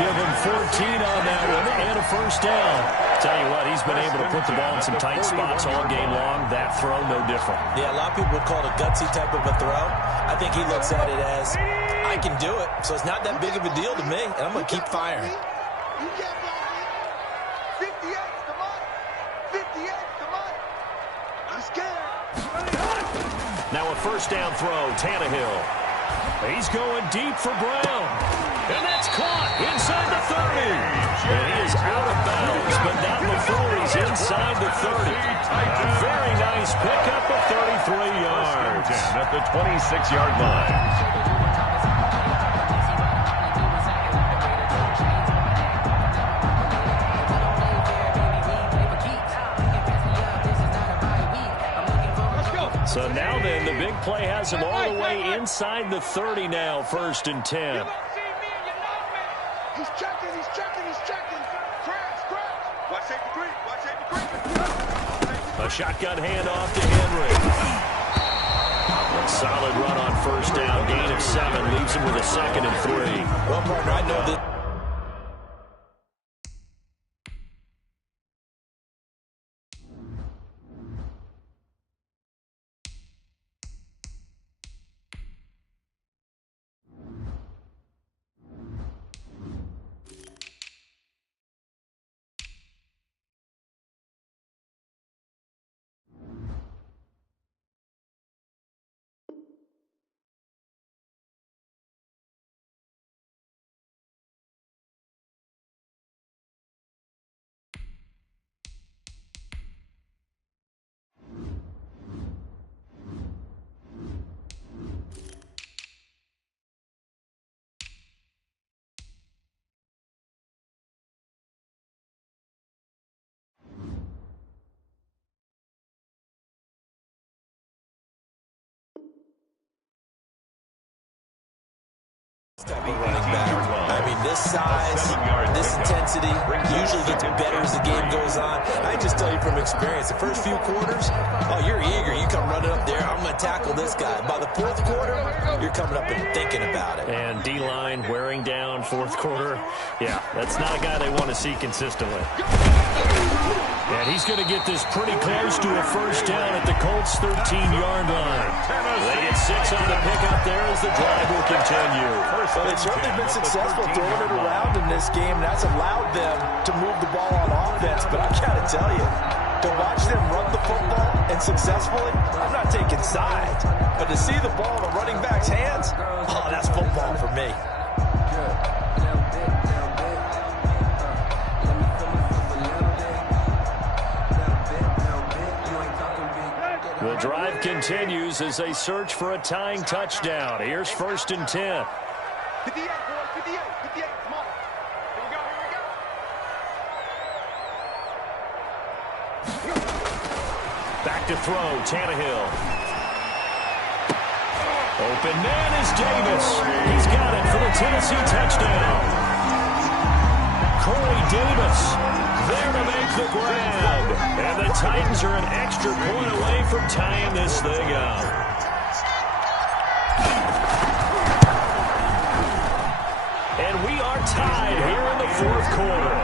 Give him 14 on that one and a first down. Tell you what, he's been able to put the ball in some tight spots all game long. That throw, no different. Yeah, a lot of people would call it a gutsy type of a throw. I think he looks at it as, I can do it, so it's not that big of a deal to me, and I'm going to keep firing. You can't block me. 58 to Mike. 58 to Mike. I'm scared. Now a first down throw, Tannehill. He's going deep for Brown. And that's caught inside the 30. And he is out of bounds, but not before he's inside the 30. A very nice pickup of 33 yards. At the 26-yard line. So now then, the big play has him all the way inside the 30 now, 1st and 10. He's checking. Crash. Watch safety green. A shotgun handoff to Henry. A solid run on 1st down. Gain of 7 leaves him with a 2nd and 3. Well, partner, I know that. Type of running back. I mean, this size, this intensity usually gets better as the game goes on. I just tell you from experience, the first few quarters, oh, you're eager. You come running up there, I'm going to tackle this guy. By the 4th quarter, you're coming up and thinking about it. And D-line wearing down 4th quarter. Yeah, that's not a guy they want to see consistently. And he's going to get this pretty close to a first down at the Colts' 13-yard line. They get 6 on the pickup there as the drive will continue. Well, they've certainly been successful throwing it around in this game, and that's allowed them to move the ball on offense. But I got to tell you, to watch them run the football and successfully, I'm not taking sides. But to see the ball in a running back's hands, oh, that's football for me. The drive continues as they search for a tying touchdown. Here's 1st and 10. 58, boys, 58, 58, come on. Here we go, here we go. Back to throw, Tannehill. Open man is Davis. He's got it for the Tennessee touchdown. Corey Davis there to make the grab. And the Titans are an extra point away from tying this thing up. And we are tied here in the 4th quarter.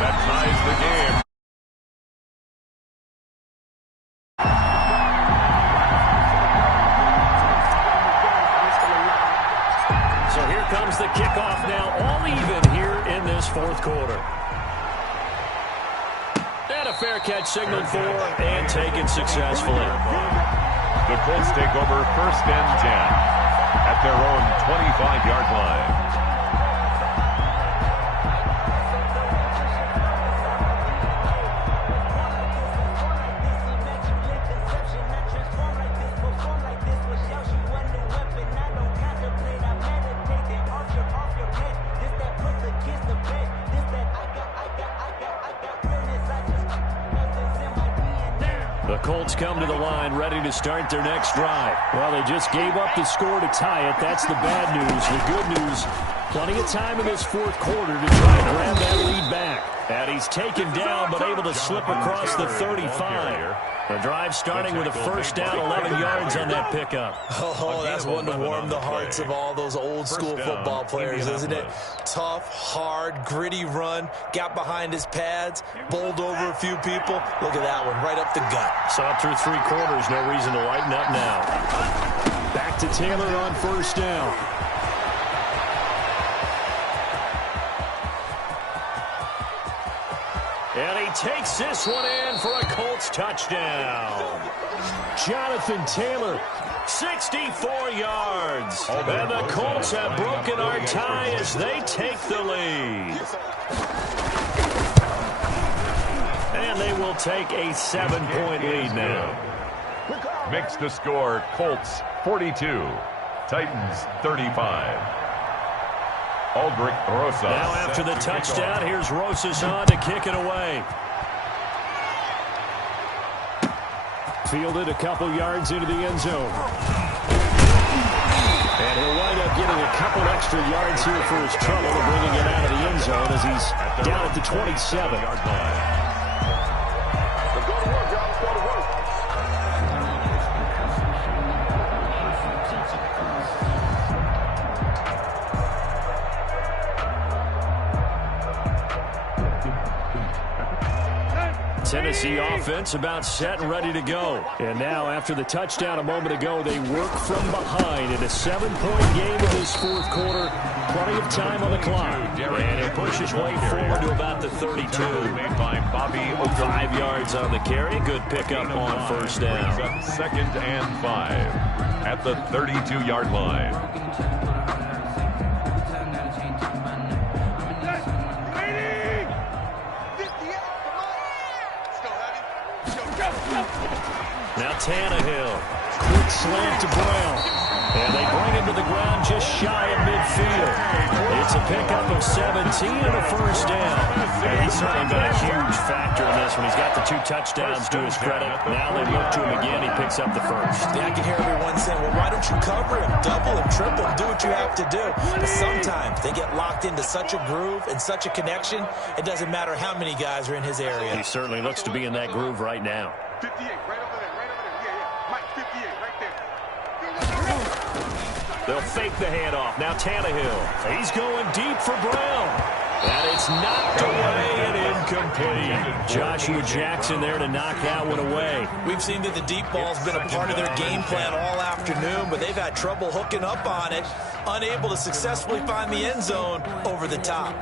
That ties the game. So here comes the kickoff now, all even here in this 4th quarter. And a fair catch signaled for and taken successfully. The Colts take over 1st and 10 at their own 25-yard line. The Colts come to the line ready to start their next drive. Well, they just gave up the score to tie it. That's the bad news. The good news, plenty of time in this 4th quarter to try and grab that lead back. And he's taken down but able to slip across the 35. The drive starting with a 1st down, 11 yards on that pickup. Oh, that's one to warm the hearts of all those old-school football players, isn't it? Tough, hard, gritty run, got behind his pads, bowled over a few people. Look at that one, right up the gut. Saw it through 3 quarters, no reason to lighten up now. Back to Taylor on 1st down. And he takes this one in for a Colts touchdown. Jonathan Taylor, 64 yards. And the Colts have broken our tie as they take the lead. And they will take a 7-point lead now. Makes the score Colts 42, Titans 35. Aldrich Rosas. Now after the touchdown, here's Rosas on to kick it away. Fielded a couple yards into the end zone. And he'll wind up getting a couple extra yards here for his trouble and bringing it out of the end zone as he's down at the 27. Tennessee offense about set and ready to go. And now after the touchdown a moment ago, they work from behind in a 7-point game in this 4th quarter. Plenty of time on the clock. And he'll push his way forward to about the 32. Made by Bobby 5 yards on the carry. Good pickup on 1st down. 2nd and 5 at the 32-yard line. Now Tannehill, quick slant to Brown. And they bring him to the ground just shy of midfield. It's a pickup of 17 and a 1st down. And he's certainly been a huge factor in this one. He's got the 2 touchdowns to his credit. Now they look to him again. He picks up the 1st. Yeah, I can hear everyone saying, well, why don't you cover him, double him, triple him, do what you have to do. But sometimes they get locked into such a groove and such a connection, it doesn't matter how many guys are in his area. He certainly looks to be in that groove right now. 58, right over there, right over there. Yeah. Mike, 58, right there. They'll fake the handoff. Now Tannehill. He's going deep for Brown. And it's knocked away and incomplete. Joshua Jackson there to knock that one away. We've seen that the deep ball's been a part of their game plan all afternoon, but they've had trouble hooking up on it. unable to successfully find the end zone over the top.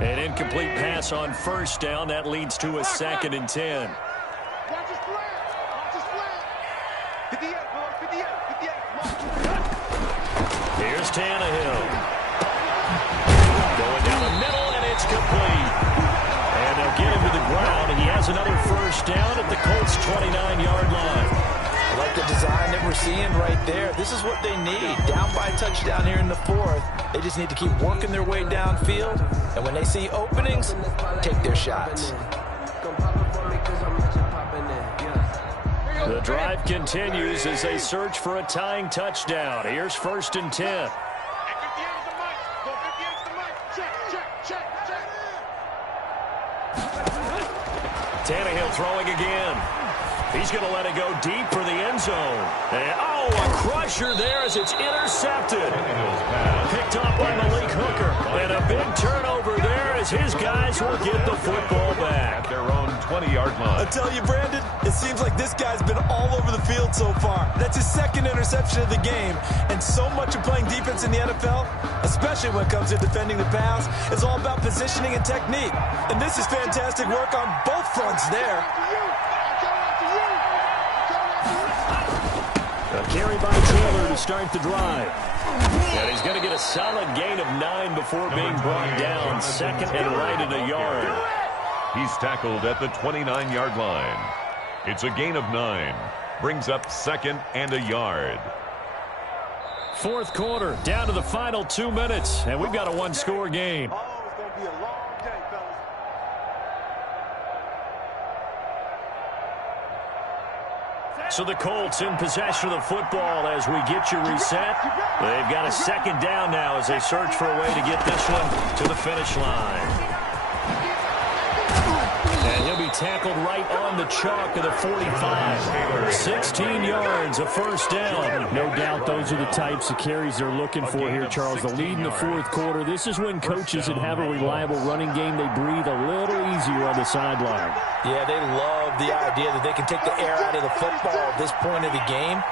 An incomplete pass on first down. That leads to a 2nd and 10. Here's Tannehill. Going down the middle, and it's complete. And they'll get him to the ground, and he has another first down at the Colts' 29-yard line. I like the design that we're seeing right there. This is what they need. Down by a touchdown here in the 4th. They just need to keep working their way downfield. And when they see openings, take their shots. The drive continues as they search for a tying touchdown. Here's 1st and 10. Tannehill throwing again. He's going to let it go deep for the end zone. And, oh, a crusher there as it's intercepted. Picked off by Malik Hooker. And a big turnover there as his guys will get the football back. At their own 20-yard line. I tell you, Brandon, it seems like this guy's been all over the field so far. That's his 2nd interception of the game. And so much of playing defense in the NFL, especially when it comes to defending the pass, is all about positioning and technique. And this is fantastic work on both fronts there. A carry by Taylor to start the drive. And he's going to get a solid gain of 9 before being brought down. 2nd and right at a yard. He's tackled at the 29-yard line. It's a gain of 9. Brings up 2nd and a yard. 4th quarter, down to the final 2 minutes. And we've got a one-score game. Oh, it's going to be a long day, fellas. So the Colts in possession of the football as we get you reset. They've got a 2nd down now as they search for a way to get this one to the finish line. And he'll be tackled right on the chalk of the 45. 16 yards, a first down. No doubt those are the types of carries they're looking for here, Charles. The lead in the 4th quarter. This is when coaches that have a reliable running game, they breathe a little easier on the sideline. Yeah, they love the idea that they can take the air out of the football at this point of the game.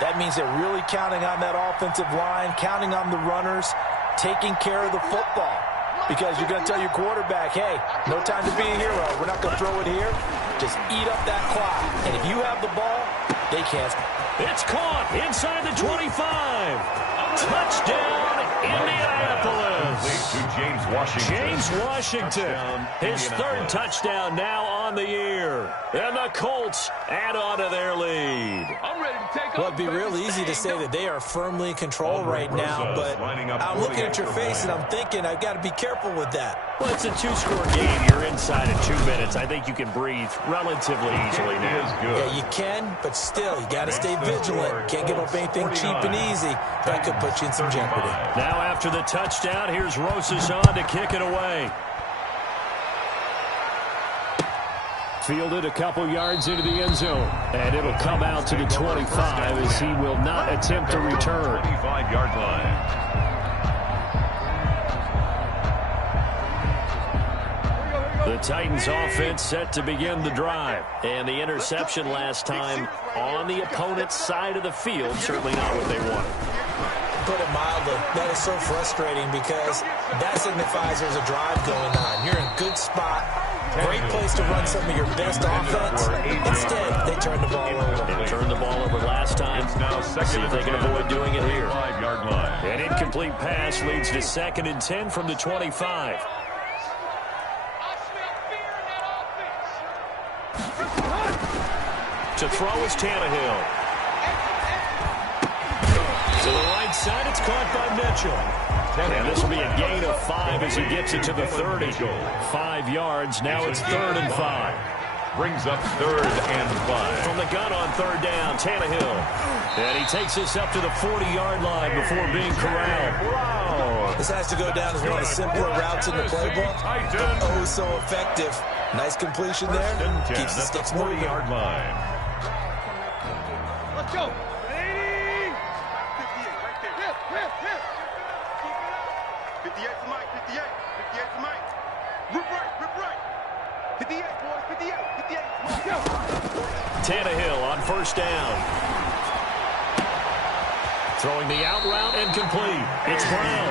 That means they're really counting on that offensive line, counting on the runners, taking care of the football. Because you're going to tell your quarterback, hey, no time to be a hero. We're not going to throw it here. Just eat up that clock. And if you have the ball, they can't. It's caught inside the 25. Touchdown, Indianapolis. To James Washington. James Washington, his 3rd touchdown now on the year. And the Colts add on to their lead. I'm ready to take Well, it'd be real easy to say that they are firmly in control right now, but I'm looking at your face and I'm thinking I've got to be careful with that. Well, it's a 2-score game. You're inside of 2 minutes. I think you can breathe relatively easily now. Yeah, you can, but still, you got to stay vigilant. Can't give up anything cheap and easy. That could put you in some jeopardy. Now after the touchdown, here's Rosas on to kick it away. Fielded a couple yards into the end zone. And it'll come out to the 25 as he will not attempt to return. 25-yard line. The Titans offense set to begin the drive. And the interception last time on the opponent's side of the field. Certainly not what they wanted. Put it mildly, that is so frustrating because that signifies there's a drive going on. You're in a good spot. Great place to run some of your best offense. Instead, they turn the ball over. They turned the ball over last time. See if they can avoid doing it here. 5-yard line. An incomplete pass leads to 2nd and 10 from the 25. To throw is Tannehill. To the right side, it's caught by Mitchell. And this will be a gain of 5 as he gets it to the 30. 5 yards, now it's 3rd and 5. Brings up 3rd and 5. From the gun on 3rd down, Tannehill. And he takes this up to the 40-yard line before being corralled. Wow. This has to go down as one of the simpler routes in the playbook. Oh, so effective. Nice completion there. Keeps the sticks moving. 40-yard line. Let's go. 80. 58 right there. Hip. 58 to Mike. 58 to Mike. Rip right. 58, boys, 58, 58. Go. Tannehill on first down. Throwing the out route and complete. It's Brown.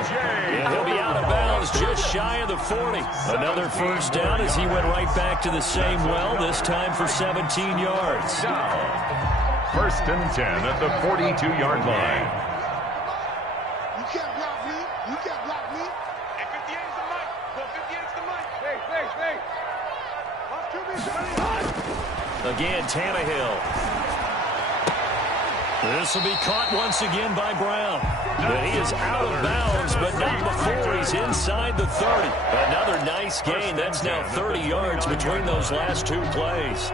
And he'll be out of bounds just shy of the 40. Another first down as he went right back to the same well, this time for 17 yards. First and 10 at the 42-yard line. You can't block me. You can't block me. And 58 is the mic. Well, 58 is the mic. Hey. Off to me. Again, Tannehill. This will be caught once again by Brown. But he is out of bounds, but not before he's inside the 30. Another nice gain. That's now 30 yards between those last two plays.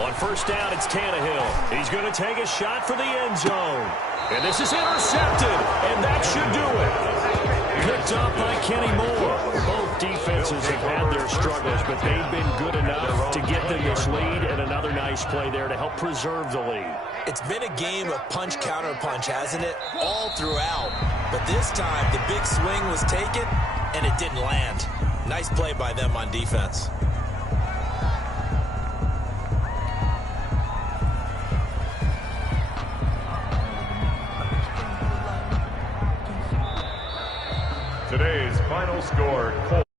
On first down, it's Tannehill. He's going to take a shot for the end zone. And this is intercepted, and that should do it. Picked up by Kenny Moore. Both defenses have had their struggles, but they've been good enough to get them this lead, and another nice play there to help preserve the lead. It's been a game of punch-counter-punch, hasn't it? All throughout. But this time, the big swing was taken, and it didn't land. Nice play by them on defense. Today's final score, Colts.